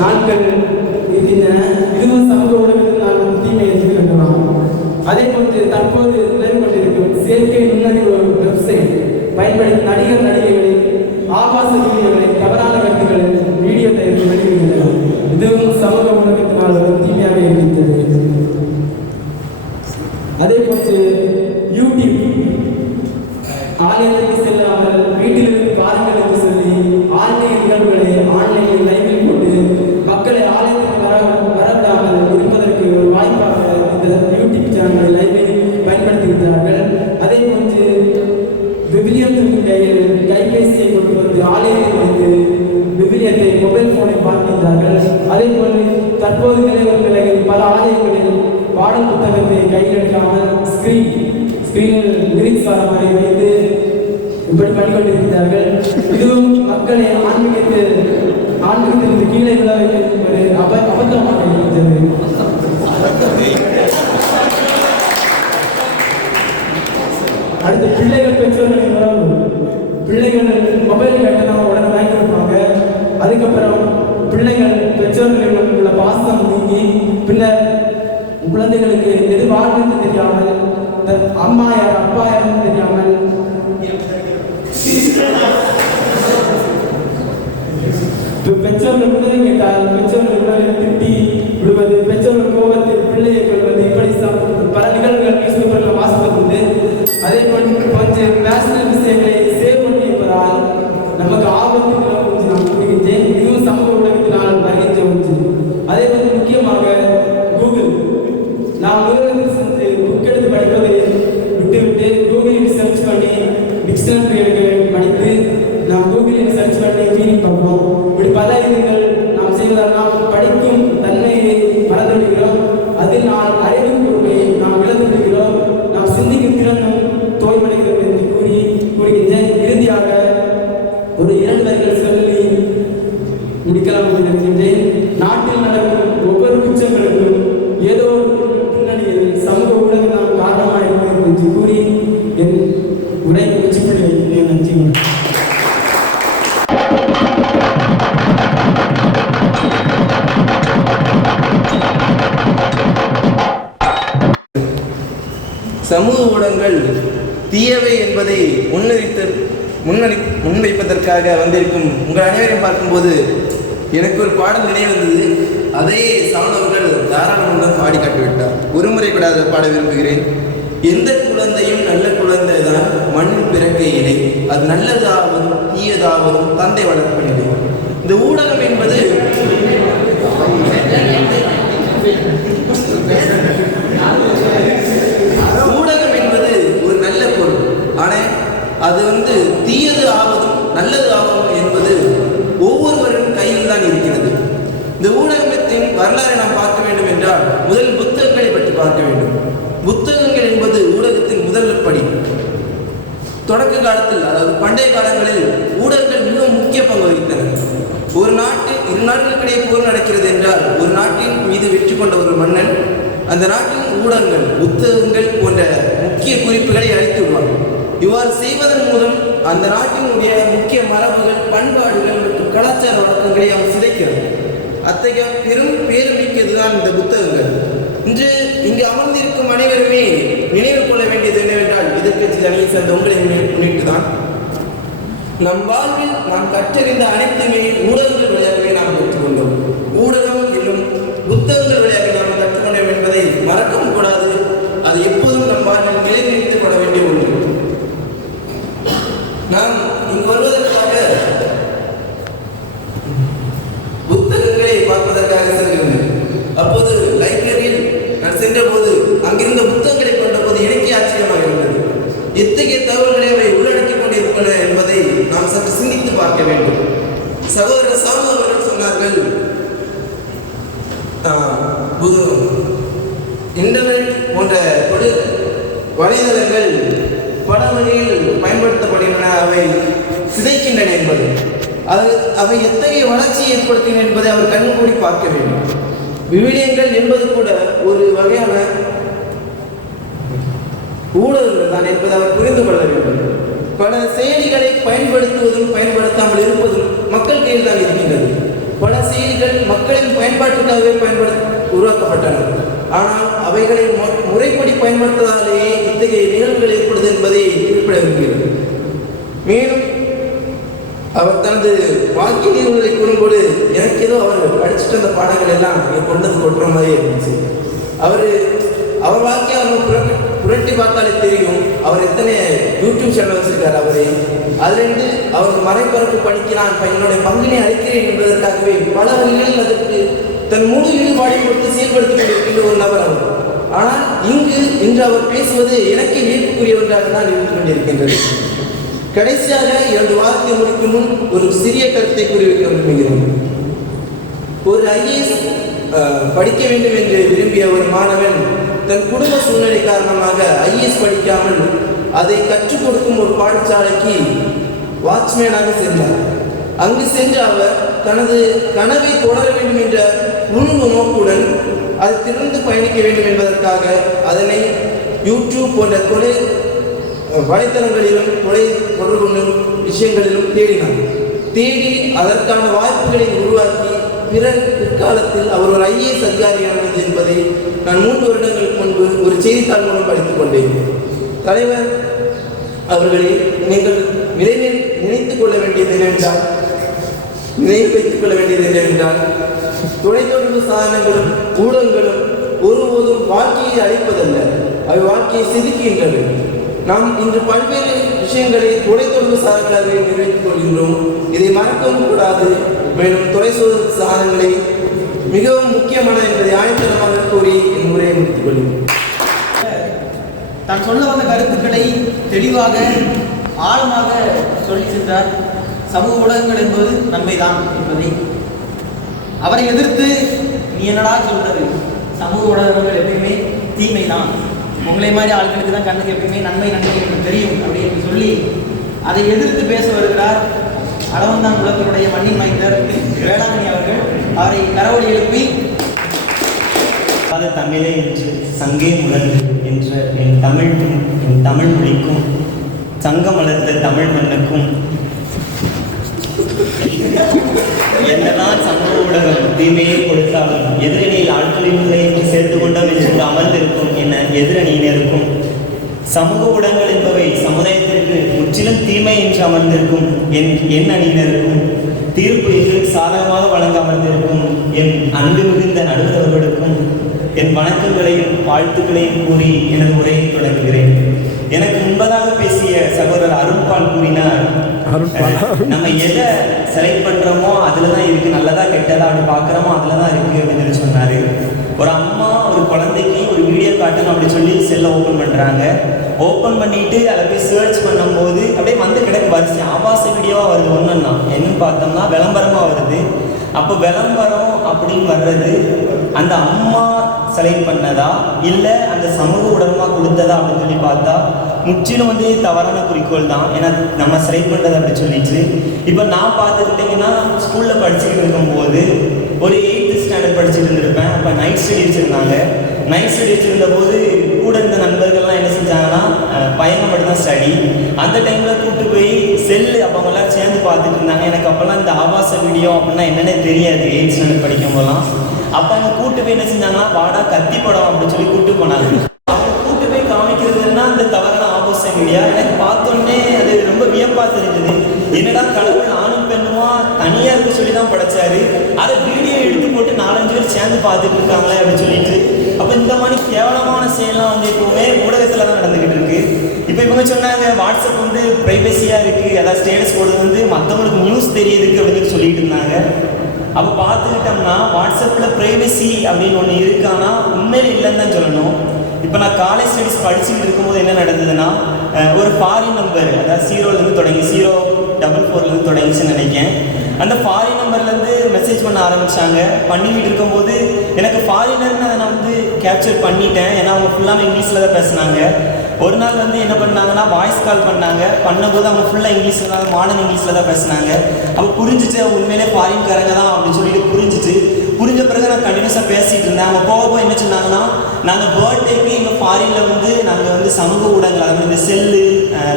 நாட்கள் இருக்கின்றன. இதுவும் சமூக ஊடகத்தில் நான் தீமை என்று கருதலாம். அதே போன்று தற்போது நிலவு கொண்டிருக்கும் செயற்கை நுண்ணறிவு வெப்சைட் பயன்படுத்தி நடிகைகளின் ஆபாச வீடியோகளை, தவறான கருத்துக்களை வீடியோ தயாரித்து வெளியிடுகின்றன. இதுவும் சமூக ஊடகத்தினால் ஒரு தீமையாக இருக்கின்றது. அதே போன்று யூடியூப் ஆலயத்திற்கு செல்லாமல் வீட்டிலிருந்து பாருங்கள் என்று சொல்லி ஆன்லைன் நிகழ்வுகளை ஆன்லைனில் லைவில் போட்டு மக்களை ஆலயத்திற்கு வரவிடாமல் இருப்பதற்கு ஒரு வாய்ப்பாக இந்த யூடியூப் சேனல்களை லைவில் பயன்படுத்துகிறார்கள். அதே போன்று விவிலியத்திற்கு கையில் கைபேசியை கொண்டு வந்து ஆலயத்தில் வைத்து விவிலியத்தை மொபைல் போனை பார்க்கின்றார்கள். அதே போல் தற்போது நிலையில் பல ஆலயங்களில் பாடல் புத்தகத்தை கையில் எடுக்காமல் ஸ்கிரீனில் லிரிக்ஸ் வர மாதிரி வைத்து இப்படி பண்ணிக்கொண்டிருக்கிறார்கள். இதுவும் மக்களை ஆன்மீகத்திலிருந்து கீழே விழ வைக்கும் ஒரு அபத்தமாக இருக்கின்றது. அடுத்து பிள்ளைகள் பெற்றோர்களின் உறவு. பிள்ளைகள் மொபைல் கேட்டனா உடனே வாங்கி கொடுப்பாங்க. அதுக்கப்புறம் பிள்ளைகள் பெற்றோர்களிடம் உள்ள பாசம் நீங்கி பின்னர் குழந்தைகளுக்கு எது வாழ்ந்து தெரியாமல் அம்மா யார் அப்பா யாருன்னு தெரியாமல் பெற்றோர்கள் உதவி கேட்டால் பெற்றோர்கள் திட்டி விடுவது, பெற்றோர்கள் கோபத்தில் பிள்ளையை கொள்வது, இப்படி பல நிகழ்வுகள் நியூஸ் பேப்பரில் வாசிப்பது. அதே போன்று கொஞ்சம் நேஷனல் விஷயங்களை சேவ் பண்ணி இருப்பதால் நமக்கு ஆபத்து நாம் கூறுகின்றேன். இதுவும் சமூக ஊடகத்தினால் வருகின்ற ஒன்று. கொண்டிருக்கின்றேன். நாட்டில் நடக்கும் ஒவ்வொரு குற்றங்களுக்கும் ஏதோ ஒரு பின்னணியில் சமூக ஊடகம் தான் காரணமாக இருக்கிறது என்று கூறி என் உரை உச்சிப்படி வைக்கிறேன். நன்றி. சமூக ஊடகங்கள் தீயவை என்பதை முன்வைப்பதற்காக வந்திருக்கும் உங்கள் அனைவரையும் பார்க்கும்போது எனக்கு ஒரு பாடல் நினைவு வந்தது. அதையே சாணவர்கள் தாராளமாக பாடி காட்டிவிட்டார். ஒருமுறை கூட அதை பாட விரும்புகிறேன். எந்த குழந்தையும் நல்ல குழந்தை தான் மண்ணில் பிறக்க இணை, அது நல்லதாவதும் தீயதாவதும் தந்தை வளர்ப்பதில்லை. இந்த ஊடகம் என்பது ஒரு நல்ல பொருள். ஆனால் அது தீயது ஆவதும் நல்லது ஆவதும் என்பது ஒவ்வொருவரின் கையில் தான் இருக்கிறது. இந்த ஊடகத்தின் வரலாறை நாம் பார்க்க வேண்டும் என்றால் முதல் புத்தகங்களை பற்றி பார்க்க வேண்டும். புத்தகங்கள் என்பது ஊடகத்தின் முதல் படி. தொடக்க காலத்தில், அதாவது பண்டைய காலங்களில் ஊடகங்கள் மிகவும் முக்கிய பங்கு வகித்தன. ஒரு நாட்டில் இரு நாடுகளுக்கிடையே போர் நடக்கிறது என்றால் ஒரு நாட்டின் மீது வெற்றி கொண்ட ஒரு மன்னன் அந்த நாட்டின் ஊடகங்கள், புத்தகங்கள் போன்ற முக்கிய குறிப்புகளை அளித்து விடுவார். இவ்வாறு செய்வதன் மூலம் அந்த நாட்டினுடைய முக்கிய மரபுகள், பண்பாடுகள் மற்றும் கலாச்சார வழக்கங்களை அவன் சிதைக்கிறார். அத்தகைய பெரும் பேருமிக்கதுதான் இந்த புத்தகங்கள். இன்று இங்கு அமர்ந்திருக்கும் அனைவருமே நினைவு கொள்ள வேண்டியது என்னவென்றால், எதிர்க்கட்சி அணியை சேர்ந்த உங்களை முன்னிட்டுதான் நம் வாழ்வில் நாம் கற்றறிந்த அனைத்துமே ஊடகங்கள் வழியாகவே நாம் கற்றுக்கொண்டோம். ஊடகம் என்னும் புத்தகங்கள் வழியாக நாம் கற்றுக்கொண்டோம் என்பதை மறக்கவும் கூடாது. அது எப்போதும் நம் வாழ்வில் நிலைநிறுத்திக் கொள்ள வேண்டிய ஒன்று. நாம் இங்கு வருவதற்காக புத்தகங்களை பார்ப்பதற்காக செல்கிறேன். அப்போது லைப்ரரியில் நான் சென்ற போது அங்கிருந்த புத்தகங்களை கொண்ட போது எனக்கே ஆச்சரியமாக இருந்தது. எத்தகைய தகவல்களை அவை உள்ளடக்கிக் கொண்டிருக்கின்றன என்பதை நாம் சற்று சிந்தித்து பார்க்க வேண்டும். சகோதரர் சாமு அவர்கள் சொன்னார்கள், இன்டர்நெட் போன்ற வலைதளங்கள் பல வகையில் பயன்படுத்தப்படுகின்றன, அவை சிதைக்கின்றன என்பது. அவை எத்தகைய வளர்ச்சியை ஏற்படுத்தின என்பதை அவர் கண்கூடி பார்க்க வேண்டும். விவிலியங்கள் என்பது கூட ஒரு வகையான ஊடகங்கள் தான் என்பதை அவர் புரிந்து கொள்ள வேண்டும். பல செயலிகளை பயன்படுத்துவதும் பயன்படுத்தாமல் இருப்பதும் மக்கள் கையில் தான் இருக்கின்றது. பல செயலிகள் மக்களின் பயன்பாட்டுக்காகவே உருவாக்கப்பட்டன. ஆனால் அவைகளை முறைப்படி பயன்படுத்துவதாலேயே இத்தகைய நிகழ்வுகள் ஏற்படுது என்பதை குறிப்பிட விரும்புகிறது. மேலும் அவர் தனது வாழ்க்கை நிகழ்வுகளை கூறும்போது எனக்கு ஏதோ அவர் படிச்சுட்டு வந்த பாடங்கள் எல்லாம் கொண்டது கொட்டுற மாதிரி இருந்துச்சு. அவர் வாழ்க்கையை அவர் புரட்டி பார்த்தாலே தெரியும். அவர் எத்தனை யூடியூப் சேனல் வச்சிருக்காரு. அதிலிருந்து அவர் மறைபரப்பு பணிக்கு நான் என்னுடைய பங்கினை அளிக்கிறேன் என்பதற்காகவே பல வகைகளில் அதற்கு தன் முழு ஈடுபாடை கொடுத்து செயல்படுத்திக் கொண்டிருக்கின்ற ஒரு நபர் அவர். ஆனால் இன்று அவர் பேசுவது எனக்கு வியப்புக்குரிய ஒன்றாக தான் இருந்து கொண்டிருக்கின்றது. கடைசியாக 2 வாரத்தை முடிக்கும் முன் ஒரு சிறிய கருத்தை கூறிவிக்க விரும்புகிறோம். ஒரு IAS படிக்க வேண்டும் என்று விரும்பிய ஒரு மாணவன் தன் குடும்ப சூழ்நிலை காரணமாக IAS படிக்காமல் அதை கற்றுக் கொடுக்கும் ஒரு பாடசாலைக்கு வாட்ச்மேனாக சென்றார். அங்கு சென்ற அவர் தனது கனவை தொடர வேண்டும் என்ற உணர்வு நோக்குடன் அதை திறந்து பயணிக்க வேண்டும் என்பதற்காக அதனை யூடியூப் போன்ற வலைத்தளங்களிலும் தொடர்பு விஷயங்களிலும் தேடினார். தேடி அதற்கான வாய்ப்புகளை உருவாக்கி பிற்காலத்தில் அவர் ஒரு IAS அதிகாரியானது என்பதை நான் 3 வருடங்களுக்கு முன்பு ஒரு செய்தித்தாள் மூலம் படித்துக் கொண்டேன். தலைவர் அவர்களை நீங்கள் நினைத்துக் கொள்ள வேண்டியது என்னவென்றால் தொலைத்தொடர்பு சாதனங்களும் ஊடகங்களும் ஒருபோதும் வாழ்க்கையை அழிப்பதல்ல, அவை வாழ்க்கையை செதுக்கின்றன. நாம் இன்று பல்வேறு விஷயங்களை தொலைத்தொடர்பு சாதனங்களாக நிறைவேற்றிக் கொள்கின்றோம். இதை மறக்கவும் கூடாது. மேலும் தொலைத்தொடர்பு சாதனங்களை மிகவும் முக்கியமான என்பதை ஆயத்தனமாக கூறி என் உரையை முடித்துக் கொள்கிறேன். தான் சொல்ல வந்த கருத்துக்களை தெளிவாக ஆழமாக சொல்லி சென்றார். சமூக ஊடகங்கள் என்பது நன்மைதான் என்பதை அவரை எதிர்த்து நீ என்னடா சொல்றது, சமூக ஊடகங்கள் எப்பயுமே தீமை தான், உங்களை மாதிரி ஆட்களுக்கு தான் கண்ணுக்கு எப்பயுமே நன்மை என்று தெரியும் அப்படின்னு சொல்லி அதை எதிர்த்து பேச வருகிறார் அளவந்தான் குலத்தினுடைய மண்ணின் மைந்தர் வேளாங்கண்ணி அவர்கள். அவரை கரவொலி எழுப்பி தமிழே என்று சங்கே முழங்கு என்ற என் தமிழ் மொழிக்கும் சங்கம் வளர்ந்த தமிழ் மண்ணுக்கும் என்னதான் சமூக ஊடகம் தீமையை கொடுத்தாலும் எதிரணியில் ஆட்களிலே சேர்த்து கொண்டோம் என்று அமர்ந்திருக்கும் என எதிரணியினருக்கும் சமூக ஊடகங்கள் என்பவை சமுதாயத்திற்கு முற்றிலும் தீமை என்று அமர்ந்திருக்கும் என் அணியினருக்கும் தீர்ப்பு எங்களுக்கு சாதகமாக வழங்க அமர்ந்திருக்கும் என் அன்பு மிகுந்த நடுவர்களுக்கும் என் வணக்கங்களையும் வாழ்த்துக்களையும் கூறி எனது உரையை தொடங்குகிறேன். எனக்கு முன்பதாக பேசிய சகோதரர் அருண்பால் கூறினார், நம்ம எதை செலக்ட் பண்றோமோ அதுல தான் இருக்கு, நல்லதா கெட்டதா அப்படி பார்க்குறோமோ அதுல தான் இருக்கு அப்படின்னு சொன்னாரு. ஒரு அம்மா ஒரு குழந்தைக்கு ஒரு வீடியோ காட்டணும் அப்படி சொல்லி செல்லை ஓப்பன் பண்றாங்க. ஓப்பன் பண்ணிட்டு அதில் போய் சர்ச் பண்ணும்போது அப்படியே வந்து கிடக்கு வரிசை ஆபாச வீடியோவாக வருது. ஒன்றுன்னா என்னன்னு பார்த்தோம்னா விளம்பரமாக வருது. அப்போ விளம்பரம் அப்படின்னு வர்றது அந்த அம்மா செலக்ட் பண்ணதா இல்லை அந்த சமூக ஊடகமாக கொடுத்ததா அப்படின்னு சொல்லி பார்த்தா முற்றிலும் வந்து தவறான குறிக்கோள் தான். ஏன்னா நம்ம செலக்ட் பண்ணுறது அப்படி சொல்லிட்டு இப்போ நான் பார்த்துக்கிட்டிங்கன்னா ஸ்கூலில் படிச்சுக்கிட்டு இருக்கும்போது ஒரு 8th ஸ்டாண்டர்ட் படிச்சுட்டு இருந்திருப்பேன். அப்போ நைட் ஸ்டடி வச்சுருந்தாங்க. நைட் ஸ்டடி வச்சுருந்த போது கூட இருந்த நண்பர்கள்லாம் என்ன செஞ்சாங்கன்னா பையனை மட்டும்தான் ஸ்டடி. அந்த டைமில் கூப்பிட்டு போய் செல்லு அப்போ அவங்களாம் சேர்ந்து பார்த்துட்டு இருந்தாங்க. எனக்கு அப்போல்லாம் இந்த ஆபாச வீடியோ அப்படின்னா என்னென்னே தெரியாது 8th ஸ்டாண்டர்ட் படிக்கும் போதெல்லாம். அப்போ அவங்க கூப்பிட்டு போய் என்ன செஞ்சாங்கன்னா வாடா கத்தி படம் அப்படின்னு சொல்லி கூப்பிட்டு போனாங்க. அவங்க கூப்பிட்டு போய் காமிக்கிறதுன்னா அந்த தவறான ஆபாச வீடியோ எனக்கு பார்த்தோன்னே அது ரொம்ப வியப்பாக தெரிஞ்சது. என்னடா கடவுள் ஆணும் பெண்ணுமா தனியாக இருக்க சொல்லி தான் படைச்சாரு, அதை வீடியோ எடுத்து போட்டு 4-5 பேர் சேர்ந்து பார்த்துட்டு இருக்காங்களே அப்படின்னு சொல்லிட்டு. அப்போ இந்த மாதிரி கேவலமான செயலாம் வந்து எப்பவுமே ஊடகத்தில் தான் நடந்துகிட்டு இருக்கு. இப்போ இவங்க சொன்னாங்க வாட்ஸ்அப் வந்து ப்ரைவசியாக இருக்குது, அதாவது ஸ்டேட்டஸ் போடுறது வந்து மற்றவங்களுக்கு நியூஸ் தெரியுதுக்கு அப்படின்னு சொல்லிட்டு இருந்தாங்க. அப்போ பார்த்துக்கிட்டோம்னா வாட்ஸ்அப்பில் ப்ரைவசி அப்படின்னு ஒன்று இருக்கானா உண்மையில் இல்லைன்னு தான் சொல்லணும். இப்போ நான் காலேஜ் ஸ்டடீஸ் படிச்சுட்டு இருக்கும்போது என்ன நடந்ததுன்னா ஒரு ஃபாரின் நம்பர், அதாவது 0லேருந்து தொடங்கி 044லேருந்து தொடங்கிச்சுன்னு நினைக்கிறேன். அந்த ஃபாரின் நம்பர்லேருந்து மெசேஜ் பண்ண ஆரம்பித்தாங்க. பண்ணிக்கிட்டு இருக்கும்போது எனக்கு ஃபாரினர்னு அதை நான் வந்து கேப்சர் பண்ணிட்டேன். ஏன்னா அவங்க ஃபுல்லாக இங்கிலீஷில் தான் பேசினாங்க. ஒரு நாள் வந்து என்ன பண்ணாங்கன்னா வாய்ஸ் கால் பண்ணாங்க. பண்ணும்போது அவங்க ஃபுல்லாக இங்கிலீஷில் தான், மாடர்ன் இங்கிலீஷில் தான் பேசினாங்க. அப்போ புரிஞ்சிச்சு அவங்க உண்மையிலே ஃபாரின்காரங்க தான் அப்படின்னு சொல்லிட்டு புரிஞ்ச பிறகு நான் கண்டினியூஸாக பேசிகிட்டு இருந்தேன். அவங்க போக என்ன சொன்னாங்கன்னா நாங்கள் பர்த்டேக்கு எங்கள் ஃபாரினில் வந்து நாங்கள் வந்து சமூக ஊடகங்கள், அதாவது இந்த செல்லு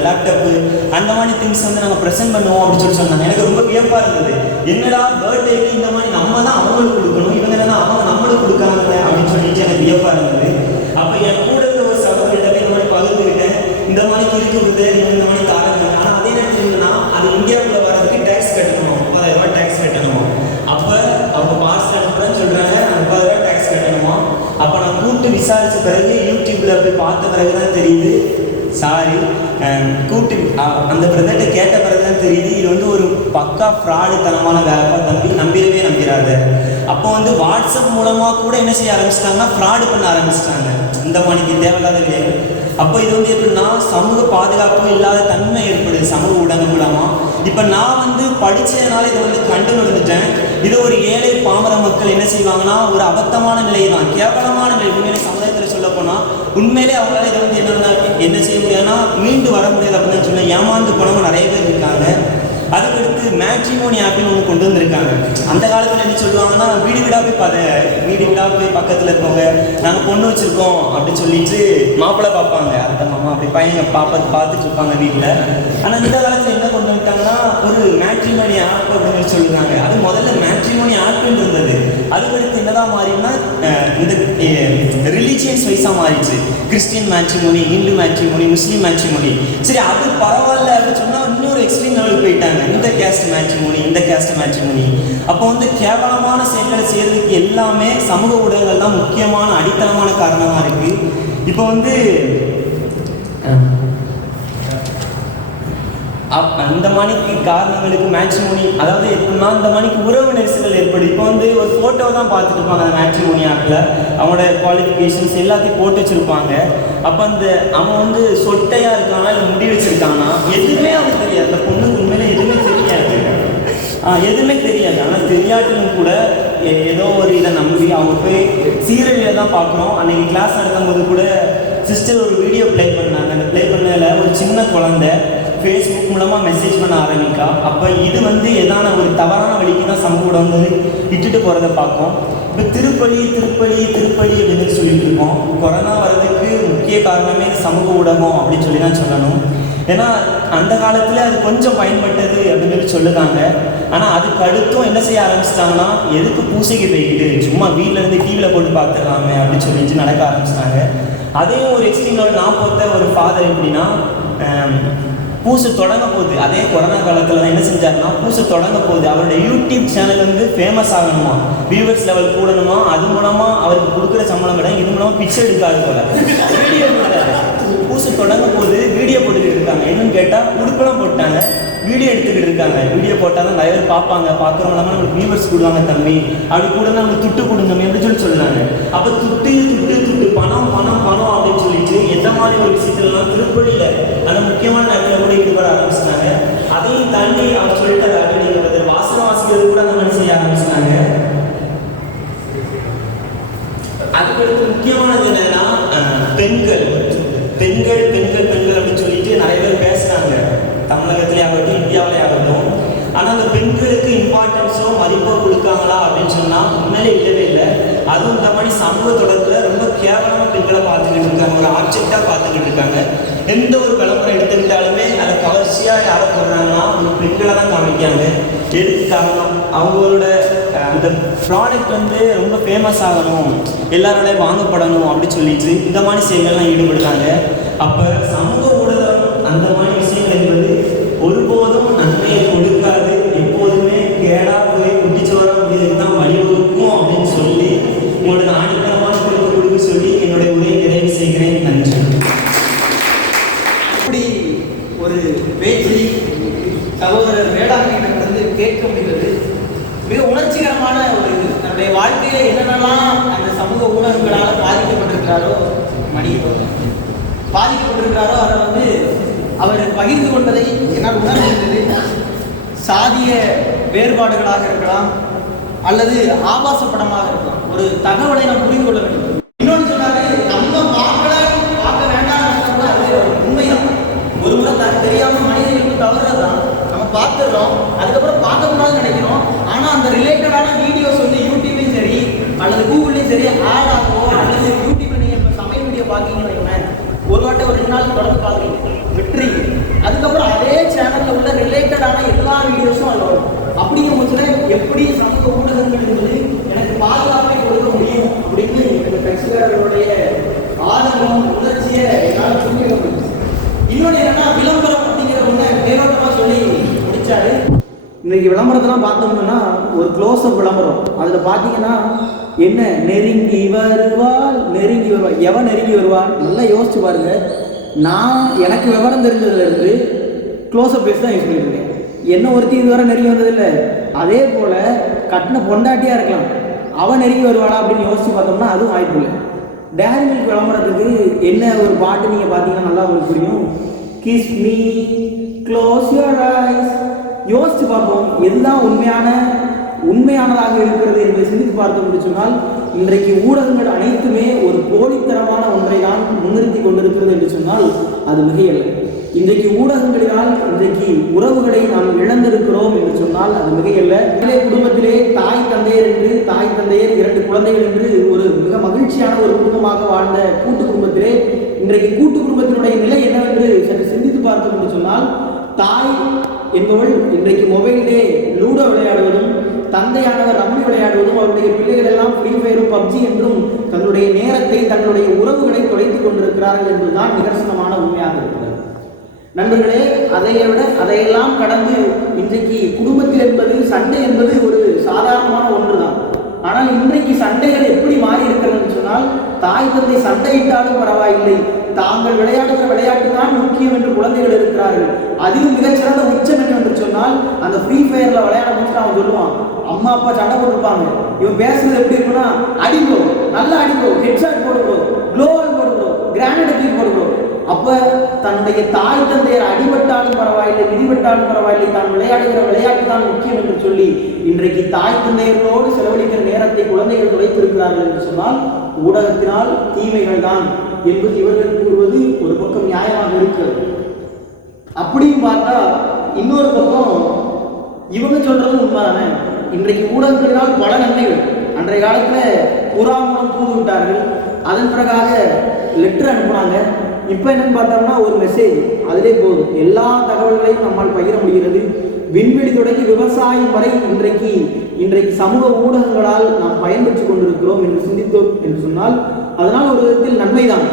லேப்டாப்பு அந்த மாதிரி திங்ஸ் வந்து நாங்கள் ப்ரெசென்ட் பண்ணுவோம் அப்படின்னு சொல்லி சொன்னாங்க. எனக்கு ரொம்ப வியப்பாக இருந்தது. என்னடா பர்த்டேக்கு இந்த மாதிரி நம்ம தான் அவங்களுக்கு கொடுக்கணும், இவங்க என்னன்னா அவங்க நம்மளுக்கு கொடுக்காங்க அப்படின்னு சொல்லிட்டு எனக்கு வியப்பாக இருந்தது. அப்போ என் கூட இருந்த ஒரு சகோதரிட்ட இந்த மாதிரி பகிர்ந்துக்கிட்டேன். இந்த மாதிரி இருக்குது இந்த மாதிரி காரணம். ஆனால் அதே நேரத்தில் என்னன்னா அது இந்தியாவுக்குள்ள வர்றதுக்கு டேக்ஸ் கட்டணும், 30,000 ரூபாய் டேக்ஸ் கட்டணுமா. அப்போ அவங்க பார்சல் அனுப்புறேன்னு சொல்கிறாங்க, 30,000 ரூபாய் டேக்ஸ் கட்டணுமா. அப்போ நான் கூப்பிட்டு விசாரித்த பிறகு யூடியூப்பில் போய் பார்த்த பிறகு தான் தெரியுது, கூப்பிட்டு அந்த பிரதர்கிட்ட கேட்ட பிறகு தான் தெரியுது இது வந்து ஒரு பக்கா ஃப்ராடுத்தனமான வேலை. நம்பிடவே நம்பிடாத. அப்போ வந்து வாட்ஸ்அப் மூலமாக கூட என்ன செய்ய ஆரம்பிச்சிட்டாங்கன்னா ஃப்ராடு பண்ண ஆரம்பிச்சிட்டாங்க இந்த மாதிரி தேவையில்லாத வேலை. அப்போ இது வந்து எப்படின்னா சமூக பாதுகாப்பு இல்லாத தன்மை ஏற்படுது சமூக ஊடகம் மூலமாக. இப்போ நான் வந்து படித்ததுனால இதை வந்து கண்டு வந்துட்டேன். இதை ஒரு ஏழை பாமர மக்கள் என்ன செய்வாங்கன்னா ஒரு அபத்தமான நிலை தான், கேவலமான நிலை. உண்மையிலே சமுதாயத்தில் சொல்ல போனால் உண்மையிலே அவங்களால இதை வந்து என்ன செய்ய முடியாதுன்னா மீண்டு வர முடியாது அப்படின்னு சொல்லி ஏமாந்து போனவங்க நிறைய பேர் இருக்காங்க. அதுக்கடுத்து மேட்ரிமோனி ஆப்னு ஒன்று கொண்டு வந்திருக்காங்க. அந்த காலத்தில் என்ன சொல்லுவாங்கன்னா வீடு வீடாக போய் பக்கத்தில் இருக்கவங்க நாங்கள் பொண்ணு வச்சுருக்கோம் அப்படின்னு சொல்லிட்டு மாப்பிள்ளை பார்ப்பாங்க, அந்த மாமா அப்படி பையங்க பார்த்துட்டு இருப்பாங்க வீட்டில். ஆனால் இந்த காலத்தில் என்ன கொண்டு வந்துட்டாங்கன்னா ஒரு மேட்ரிமோனி ஆப் அப்படின்னு சொல்லுறாங்க. அது முதல்ல மேட்ரிமோனி ஆப்னு இருந்தது. அதுக்கடுத்து என்னதான் மாறினா இந்த ரிலீஜியன்ஸ் வைஸாக மாறிடுச்சு. கிறிஸ்டியன் மேட்ரிமோனி, இந்து மேட்ரிமோனி, முஸ்லீம் மேட்ரிமோனி. சரி அது பரவாயில்ல அப்படின்னு சொன்னால் இன்னொரு எக்ஸ்ட்ரீம் லெவலுக்கு போயிட்டாங்க. இந்த கேஸ்ட் மேட்ரிமோனி, இந்த கேஸ்ட் மேட்ரிமோனி. அப்போ வந்து கேவலமான செயல்களை செய்யறதுக்கு எல்லாமே சமூக ஊடகங்கள் தான் முக்கியமான அடித்தளமான காரணமாக இருக்கு. இப்போ வந்து அந்த மணிக்கு காரணங்களுக்கு மேட்ரிமோனி, அதாவது எப்படின்னா இந்த மணிக்கு உறவு நெரிசல்கள் ஏற்படுது. இப்போ வந்து ஒரு ஃபோட்டோ தான் பார்த்துட்டு இருப்பாங்க அந்த மேட்ரிமோனி ஆப்பில், அவங்களோட குவாலிஃபிகேஷன்ஸ் எல்லாத்தையும் போட்டு வச்சுருப்பாங்க. அப்போ அந்த அவன் வந்து சொட்டையாக இருக்கானா இல்லை முடி வச்சுருக்கானா எதுவுமே அவனுக்கு தெரியாது. அந்த பொண்ணுக்கு உண்மையில எதுவுமே தெரியாது. ஆனால் தெரியாட்டிலும் கூட ஏதோ ஒரு இதை நம்பி அவங்க போய் சீரியலில் தான் பார்க்குறோம். அன்றைக்கி கிளாஸ் நடக்கும்போது கூட சிஸ்டர் ஒரு வீடியோ ப்ளே பண்ணாங்க. அந்த ப்ளே பண்ணதில் ஒரு சின்ன குழந்தை ஃபேஸ்புக் மூலமாக மெசேஜ் பண்ண ஆரம்பிக்கா. அப்போ இது வந்து எதான ஒரு தவறான வழிக்கு தான் சமூக ஊடகம் வந்து இட்டுட்டு போகிறத பார்ப்போம். இப்போ திருப்பலி திருப்பலி திருப்பலி அப்படின்னு சொல்லிட்டு இருக்கோம். கொரோனா வர்றதுக்கு முக்கிய காரணமே சமூக ஊடகம் அப்படின்னு சொல்லி தான் சொல்லணும். ஏன்னா அந்த காலத்தில் அது கொஞ்சம் பயன்பட்டது அப்படின்னு சொல்லி சொல்லுறாங்க. ஆனால் அதுக்கு அடுத்தும் என்ன செய்ய ஆரம்பிச்சிட்டாங்கன்னா, எதுக்கு பூசைக்கு போய்கிட்டு சும்மா வீட்டில் இருந்து டிவியில் போட்டு பார்த்துடலாமே அப்படின்னு சொல்லிட்டு நடக்க ஆரம்பிச்சிட்டாங்க. அதையும் ஒரு எக்ஸ்ட்ரீமில் நான் பார்த்த ஒரு ஃபாதர் எப்படின்னா, பூசை தொடங்க போகுது, அதே கொரோனா காலத்தில் என்ன செஞ்சாருன்னா, பூசை தொடங்க போகுது, அவருடைய யூடியூப் சேனல் வந்து ஃபேமஸ் ஆகணுமா, வியூவர்ஸ் லெவல் கூடணுமா, அது மூலமாக அவருக்கு கொடுக்குற சம்பளம் விட இது மூலமாக பிச்சை எடுக்காது போல வீடியோ பூசை தொடங்க போது வீடியோ போட்டுக்கிட்டு இருக்காங்க. என்னன்னு கேட்டால் உடுப்பெல்லாம் போட்டாங்க, வீடியோ எடுத்துக்கிட்டு இருக்காங்க. வீடியோ போட்டால் தான் நிறைய பேர் பார்ப்பாங்க, பார்க்குறவங்க நம்மளுக்கு வியூவர்ஸ் கொடுவாங்க தம்பி, அப்படி கூட நம்மளுக்கு துட்டு கொடுங்க அப்படின்னு சொல்லுறாங்க. அப்போ துட்டு துட்டு துட்டு பணம் பணம் பணம் அப்படின்னு சொல்லிட்டு எந்த மாதிரி ஒரு விஷயத்துலலாம் திருப்பதியில் அந்த முக்கியமான நேரத்தில் கூட ஈடுபட ஆரம்பிச்சிட்டாங்க. அதையும் தாண்டி அவர் சொல்லிட்டு அப்படிங்கிறது வாசனை வாசிக்கிறது கூட அந்த மாதிரி செய்ய ஆரம்பிச்சிட்டாங்க. அதுக்கடுத்து முக்கியமானது என்னன்னா, பெண்கள் பெண்கள் பெண்கள் பெண்கள் அப்படின்னு சொல்லிட்டு நிறைய பேர் பேசுகிறாங்க, தமிழகத்திலே ஆகட்டும் இந்தியாவிலே ஆகட்டும். ஆனால் அந்த பெண்களுக்கு இம்பார்ட்டன்ஸோ மதிப்போ கொடுக்காங்களா அப்படின்னு சொன்னால் உண்மையிலே இல்லவே இல்லை. அதுவும் இந்த மாதிரி சமூக தொடர்பில் ரொம்ப கேவலமாக பெண்களை பார்த்துக்கிட்டு இருக்காங்க, ஒரு ஆப்ஜெக்டாக பார்த்துக்கிட்டு இருக்காங்க. எந்த ஒரு விளம்பரம் எடுத்துக்கிட்டாலுமே அதை கவர்ச்சியாக யாரை போடுறாங்கன்னா ஒரு பெண்களை தான் காமிக்காங்க. எதுக்கு காரணம், அவங்களோட அந்த ப்ராடக்ட் வந்து ரொம்ப ஃபேமஸ் ஆகணும், எல்லாரோடையும் வாங்கப்படணும் அப்படின்னு சொல்லிட்டு இந்த மாதிரி செயல்கள்லாம் ஈடுபடுறாங்க. அப்போ சமூக ஊடகம் அந்த மாதிரி விஷயங்கள் என்பது ஒருபோதும் நன்மையை கொடுக்காது, எப்போதுமே கேடா போய் குட்டிச்சு வர முடியதுக்கு தான் வழிவகுக்கும் அப்படின்னு சொல்லி உங்களோட ஆணித்தனமான கொடுக்க கொடுக்க சொல்லி என்னுடைய உரையை நிறைவு செய்கிறேன். நன்றி. இப்படி ஒரு பேச்சு சகோதரர் வேளாங்கண்ணியிடம் வந்து கேட்க முடிகிறது. மிக உணர்ச்சிகரமான ஒரு தன்னுடைய வாழ்க்கையில என்னென்னலாம் அந்த சமூக ஊடகங்களால் பாதிக்கப்பட்டிருக்கிறாரோ அதை வந்து அவர் பகிர்ந்து கொண்டதை என்னால் உணர முடிந்தது. சாதிய வேறுபாடுகளாக இருக்கலாம் அல்லது ஆபாச படமாக இருக்கலாம், ஒரு தகவலை நாம் புரிந்து கொள்ள வேண்டும். இன்னொன்று சொன்னாரு, நம்ம பார்க்க வேண்டாம், அது உண்மைதான். ஒரு முறை தெரியாம மனிதர்களுக்கு தவறுதான், நம்ம பார்த்துடுறோம், அதுக்கப்புறம் பார்க்கக்கூடாதுன்னு நினைக்கிறோம். ஆனால் அந்த ரிலேட்டடான வீடியோஸ் வந்து யூடியூப்லையும் சரி அல்லது கூகுள்லையும் சரி ஆட் ஆகும். அல்லது யூடியூப்ல நீங்கள் இப்போ சமையல் வீடியோ பார்க்கீங்கன்னு வைங்களேன், ஒரு வாட்டை ஒரு 2 நாள் தொடர்ந்து பார்க்குறீங்க, வெட்டுறீங்க, அதுக்கப்புறம் அதே சேனலில் உள்ள ரிலேட்டடான எல்லா வீடியோஸும் அதில் வரும். அப்படிங்கும் போது எப்படி சமூக ஊடகங்கள் என்பது எனக்கு பாதுகாப்பை கொடுக்க முடியும் அப்படின்னு இந்த கட்சிக்காரர்களுடைய ஆதரவும் உணர்ச்சியை என்னால் புரிஞ்சுக்க முடியும். இன்னொன்று என்னன்னா, விளம்பரம் அப்படிங்கிற ஒன்று மேலோட்டமாக சொல்லி முடிச்சாரு. இன்னைக்கு விளம்பரத்தெல்லாம் பார்த்தோம்னா ஒரு க்ளோஸ்அப் விளம்பரம், அதில் பார்த்தீங்கன்னா என்ன நெருங்கி வருவாள் எவன் நெருங்கி வருவாள், நல்லா யோசிச்சு பாருங்க. நான் எனக்கு விவரம் தெரிஞ்சதுலேருந்து க்ளோஸ்அப் பேஸ் தான் யூஸ் பண்ணிட்டு இருக்கேன். என்ன ஒருத்தி இதுவரை நெருங்கி வந்ததில்லை. அதே போல் கட்டின பொண்டாட்டியாக இருக்கலாம், அவன் நெருங்கி வருவாளா அப்படின்னு யோசிச்சு பார்த்தோம்னா அதுவும் வாய்ப்பு இல்லை. டேரி மில்க் விளம்பரத்துக்கு என்ன ஒரு பாட்டு நீங்கள் பார்த்தீங்கன்னா நல்லா உங்களுக்கு புரியும். Kiss me close your eyes. யோசிச்சு பார்ப்போம், எதுதான் உண்மையானதாக இருக்கிறது என்று சிந்தித்து பார்த்தோம் என்று சொன்னால், இன்றைக்கு ஊடகங்கள் அனைத்துமே ஒரு போலித்தனமான ஒன்றை தான் முன்னிறுத்தி கொண்டிருக்கிறது என்று சொன்னால் அது மிகையல்ல. இன்றைக்கு ஊடகங்களினால் இன்றைக்கு உறவுகளை நாம் இழந்திருக்கிறோம் என்று சொன்னால் அது மிகையல்ல. குடும்பத்திலே தாய் தந்தையர் 2 குழந்தைகள் என்று ஒரு மிக மகிழ்ச்சியான ஒரு குடும்பமாக வாழ்ந்த கூட்டு குடும்பத்திலே இன்றைக்கு கூட்டு குடும்பத்தினுடைய நிலை என்னவென்று சற்று சிந்தித்து பார்த்தோம் என்று சொன்னால், தாய் என்பவள் இன்றைக்கு மொபைலிலே லூடோ விளையாடுவதும், தந்தையானவர் ரம்மி விளையாடுவதும், அவருடைய பிள்ளைகள் எல்லாம் ஃப்ரீ ஃபயரும் பப்ஜி என்றும் தங்களுடைய நேரத்தை தங்களுடைய உறவுகளை தொலைத்துக் கொண்டிருக்கிறார்கள் என்பதுதான் நிதர்சனமான உண்மையாக இருக்கிறது. நண்பர்களே, அதையெல்லாம் கடந்து இன்றைக்கு குடும்பத்தில் என்பது சண்டை என்பது ஒரு சாதாரணமான ஒன்றுதான். ஆனால் இன்றைக்கு சண்டைகள் எப்படி மாறி இருக்கிறது சொன்னால், தாய் தந்தை சண்டையிட்டாலும் பரவாயில்லை, தாங்கள் விளையாடுகிற விளையாட்டு தான் முக்கியம் என்று குழந்தைகள் இருக்கிறார்கள். அதிலும் மிகச்சிறந்த உச்சம் என்று சொன்னால், அந்த ஃப்ரீ ஃபயர்ல விளையாட முடிச்சுட்டு அவன் சொல்லுவான், அம்மா அப்பா சண்டை போட்டிருப்பாங்க, இவன் பேசுறது எப்படி இருக்குன்னா, அடிப்போ நல்லா அடிப்போ, ஹெட்ஷாட் போடுவோம், க்ளோவல் போடுவோம், கிரானைட் தூக்கி போடுவோம். அப்ப தன்னுடைய தாய் தந்தையர் அடிபட்டாலும் பரவாயில்லை, மிதிபட்டாலும் பரவாயில்லை, தான் விளையாடுகிற விளையாட்டு தான் முக்கியம் என்று சொல்லி இன்றைக்கு தாய் தந்தையர்களோடு செலவழிக்கிற நேரத்தை குழந்தைகள் துளைத்திருக்கிறார்கள் என்று சொன்னால் ஊடகத்தினால் தீமைகள் தான் என்பது இவர்கள் கூறுவது ஒரு பக்கம் நியாயமாக இருக்கிறது. அப்படியும் பார்த்தா இன்னொரு பக்கம் இவங்க சொல்றது உண்மைதானே, இன்றைக்கு ஊடகங்களினால் பல நன்மைகள். அன்றைய காலத்தில் புறா மூலம் தூது விட்டார்கள், அதன் பிறகாக லெட்டர் அனுப்புனாங்க. இப்போ என்னன்னு பார்த்தோம்னா ஒரு மெசேஜ், அதிலே போதும் எல்லா தகவல்களையும் நம்மால் பகிர முடிகிறது. விண்வெளி தொடங்கி விவசாயம் வரை இன்றைக்கு சமூக ஊடகங்களால் நாம் பயன்பெற்று கொண்டிருக்கிறோம் என்று சிந்தித்தோம் என்று சொன்னால் அதனால் ஒரு விதத்தில் நன்மைதான்.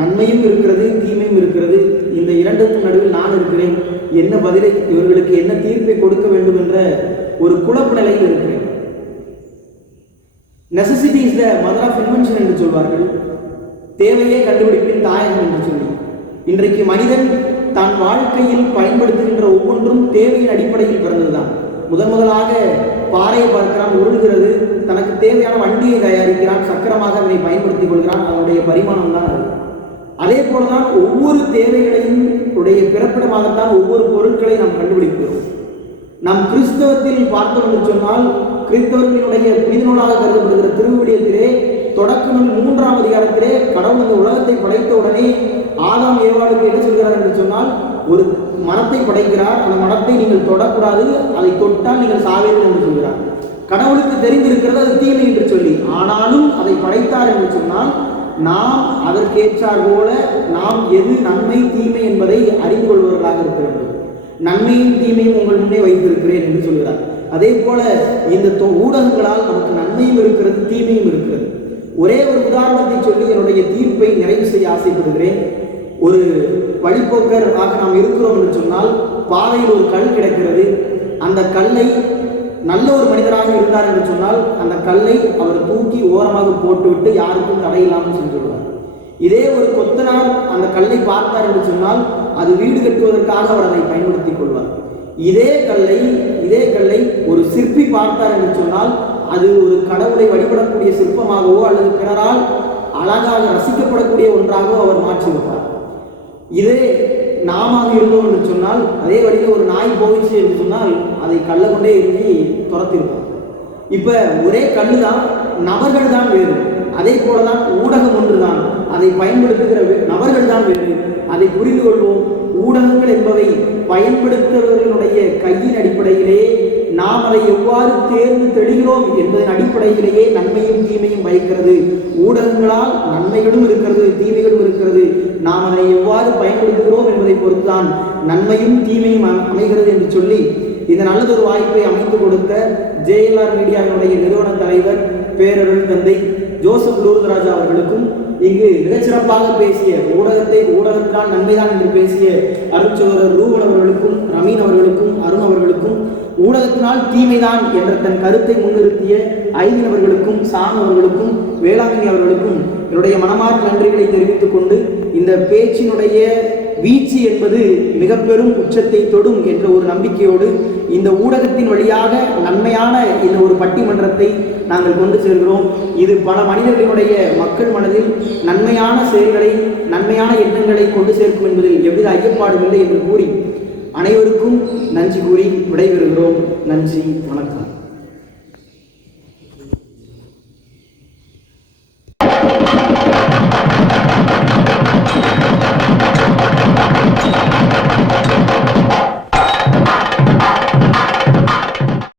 நன்மையும் இருக்கிறது, தீமையும் இருக்கிறது. இந்த இரண்டுக்கும் நடுவில் நான் இருக்கிறேன். என்ன பதிலை, இவர்களுக்கு என்ன தீர்ப்பை கொடுக்க வேண்டும் என்ற ஒரு குழப்ப நிலையில் இருக்கிறேன். Necessity is the mother of invention என்று சொல்வார்கள். தேவையே கண்டுபிடிப்பின் தாயகம் என்று சொல்லி இன்றைக்கு மனிதன் தன் வாழ்க்கையில் பயன்படுத்துகின்ற ஒவ்வொன்றும் தேவையின் அடிப்படையில் பிறந்ததுதான். முதலாக பாறையை பார்க்கிறான், உருள்கிறது, தனக்கு தேவையான வண்டியை தயாரிக்கிறான், சக்கரமாக அதனை பயன்படுத்திக் கொள்கிறான். அதனுடைய பரிமாணம் தான் அது. அதே போலதான் ஒவ்வொரு தேவைகளையும் உடைய பிறப்பிடமாகத்தான் ஒவ்வொரு பொருட்களை நாம் கண்டுபிடிக்கிறோம். நாம் கிறிஸ்தவத்தில் பார்த்தோம் என்று சொன்னால் கிறிஸ்தவர்களுடைய புனித நூலாக கருதப்படுகிற திருவிவிலியத்திலே தொடக்க நூல் 3ஆம் அதிகாரத்திலே கடவுள் இந்த உலகத்தை படைத்த உடனே ஆதாம் ஏவாளுக்கு என்ன சொல்கிறார் என்று சொன்னால் ஒரு மரத்தை படைக்கிறார். அந்த மரத்தை நீங்கள் தொடக்கூடாது, அதை தொட்டால் நீங்கள் சாவீர்கள் என்று சொல்கிறார். கடவுளுக்கு தெரிந்திருக்கிறது அது தீமை என்று சொல்லி, ஆனாலும் அதை படைத்தார் என்று சொன்னால் நாம் அதற்கேற்றார் போல நாம் எது நன்மை தீமை என்பதை அறிந்து கொள்பவர்களாக இருக்க வேண்டும். நன்மையும் தீமையும் உங்கள் முன்னே வைத்திருக்கிறேன் என்று சொல்கிறார். அதே போல இந்த ஊடகங்களால் நமக்கு நன்மையும் இருக்கிறது, தீமையும் இருக்கிறது. ஒரே ஒரு உதாரணத்தை சொல்லி என்னுடைய தீர்ப்பை நிறைவு செய்ய ஆசைப்படுகிறேன். ஒரு வழிபோக்கர் ஆக நாம் இருக்கிறோம் என்று சொன்னால் பாதையில் ஒரு கல் கிடக்கிறது. அந்த கல்லை நல்ல ஒரு மனிதராக இருந்தார் என்று சொன்னால் அந்த கல்லை அவர் தூக்கி ஓரமாக போட்டுவிட்டு யாருக்கும் தடையில்லாமல் சென்று விடுவார். இதே ஒரு கொத்தனார் அந்த கல்லை பார்த்தார் என்று சொன்னால் அது வீடு கட்டுவதற்காக அவர் அதை பயன்படுத்திக் கொள்வார். இதே கல்லை ஒரு சிற்பி பார்த்தார் என்று சொன்னால் அது ஒரு கடவுளை வழிபடக்கூடிய சிற்பமாகவோ அல்லது பிறரால் அழகாக ரசிக்கப்படக்கூடிய ஒன்றாகவோ அவர் மாற்றிவிட்டார். இதே நாம இருந்தோம் என்று சொன்னால் அதே வழியில் ஒரு நாய் போயிடுச்சு என்று சொன்னால் அதை கல்லை கொண்டே எழுதி துரத்திருப்போம். இப்ப ஒரே கல்லு தான், நபர்கள் தான் வேறு. அதே போலதான் ஊடகம் ஒன்றுதான், அதை பயன்படுத்துகிற நபர்கள் தான் வேறு. அதை புரிந்து கொள்வோம். ஊடகங்கள் என்பவை பயன்படுத்துபவர்களுடைய கையின் அடிப்படையிலே நாம் அதை எவ்வாறு தேர்ந்து தெளிகிறோம் என்பதன் அடிப்படையிலேயே நன்மையும் தீமையும் பயக்கிறது. ஊடகங்களால் நன்மைகளும் இருக்கிறது, தீமைகளும் இருக்கிறது. நாம் அதை எவ்வாறு பயன்படுத்துகிறோம் என்பதை பொறுத்துதான் நன்மையும் தீமையும் அமைகிறது என்று சொல்லி இந்த நல்லதொரு வாய்ப்பை அமைத்து கொடுத்த JLR மீடியாவினுடைய நிறுவன தலைவர் பேரருள் தந்தை ஜோசப் லூர்தராஜா அவர்களுக்கும் இங்கு மிகச்சிறப்பாக பேசிய ஊடகத்தால் நன்மைதான் என்று பேசிய அருட்சகோதரர் ரூபன் அவர்களுக்கும், ரமீன் அவர்களுக்கும், அருண் அவர்களுக்கும், ஊடகத்தினால் தீமைதான் என்ற தன் கருத்தை முன்னிறுத்திய ஐவின் அவர்களுக்கும், சாம் அவர்களுக்கும், வேளாங்கண்ணி அவர்களுக்கும் என்னுடைய மனமார்ந்த நன்றிகளை தெரிவித்துக் கொண்டு இந்த பேச்சினுடைய வீச்சு என்பது மிக பெரும் உச்சத்தை தொடும் என்ற ஒரு நம்பிக்கையோடு இந்த ஊடகத்தின் வழியாக நன்மையான இந்த ஒரு பட்டிமன்றத்தை நாங்கள் கொண்டு சேர்கிறோம். இது பல மனிதர்களுடைய மக்கள் மனதில் நன்மையான செயல்களை, நன்மையான எண்ணங்களை கொண்டு சேர்க்கும் என்பதில் எவ்வித ஐயப்பாடும் இல்லை என்று கூறி அனைவருக்கும் நன்றி கூறி விடைபெறுகிறோம். நன்றி, வணக்கம்.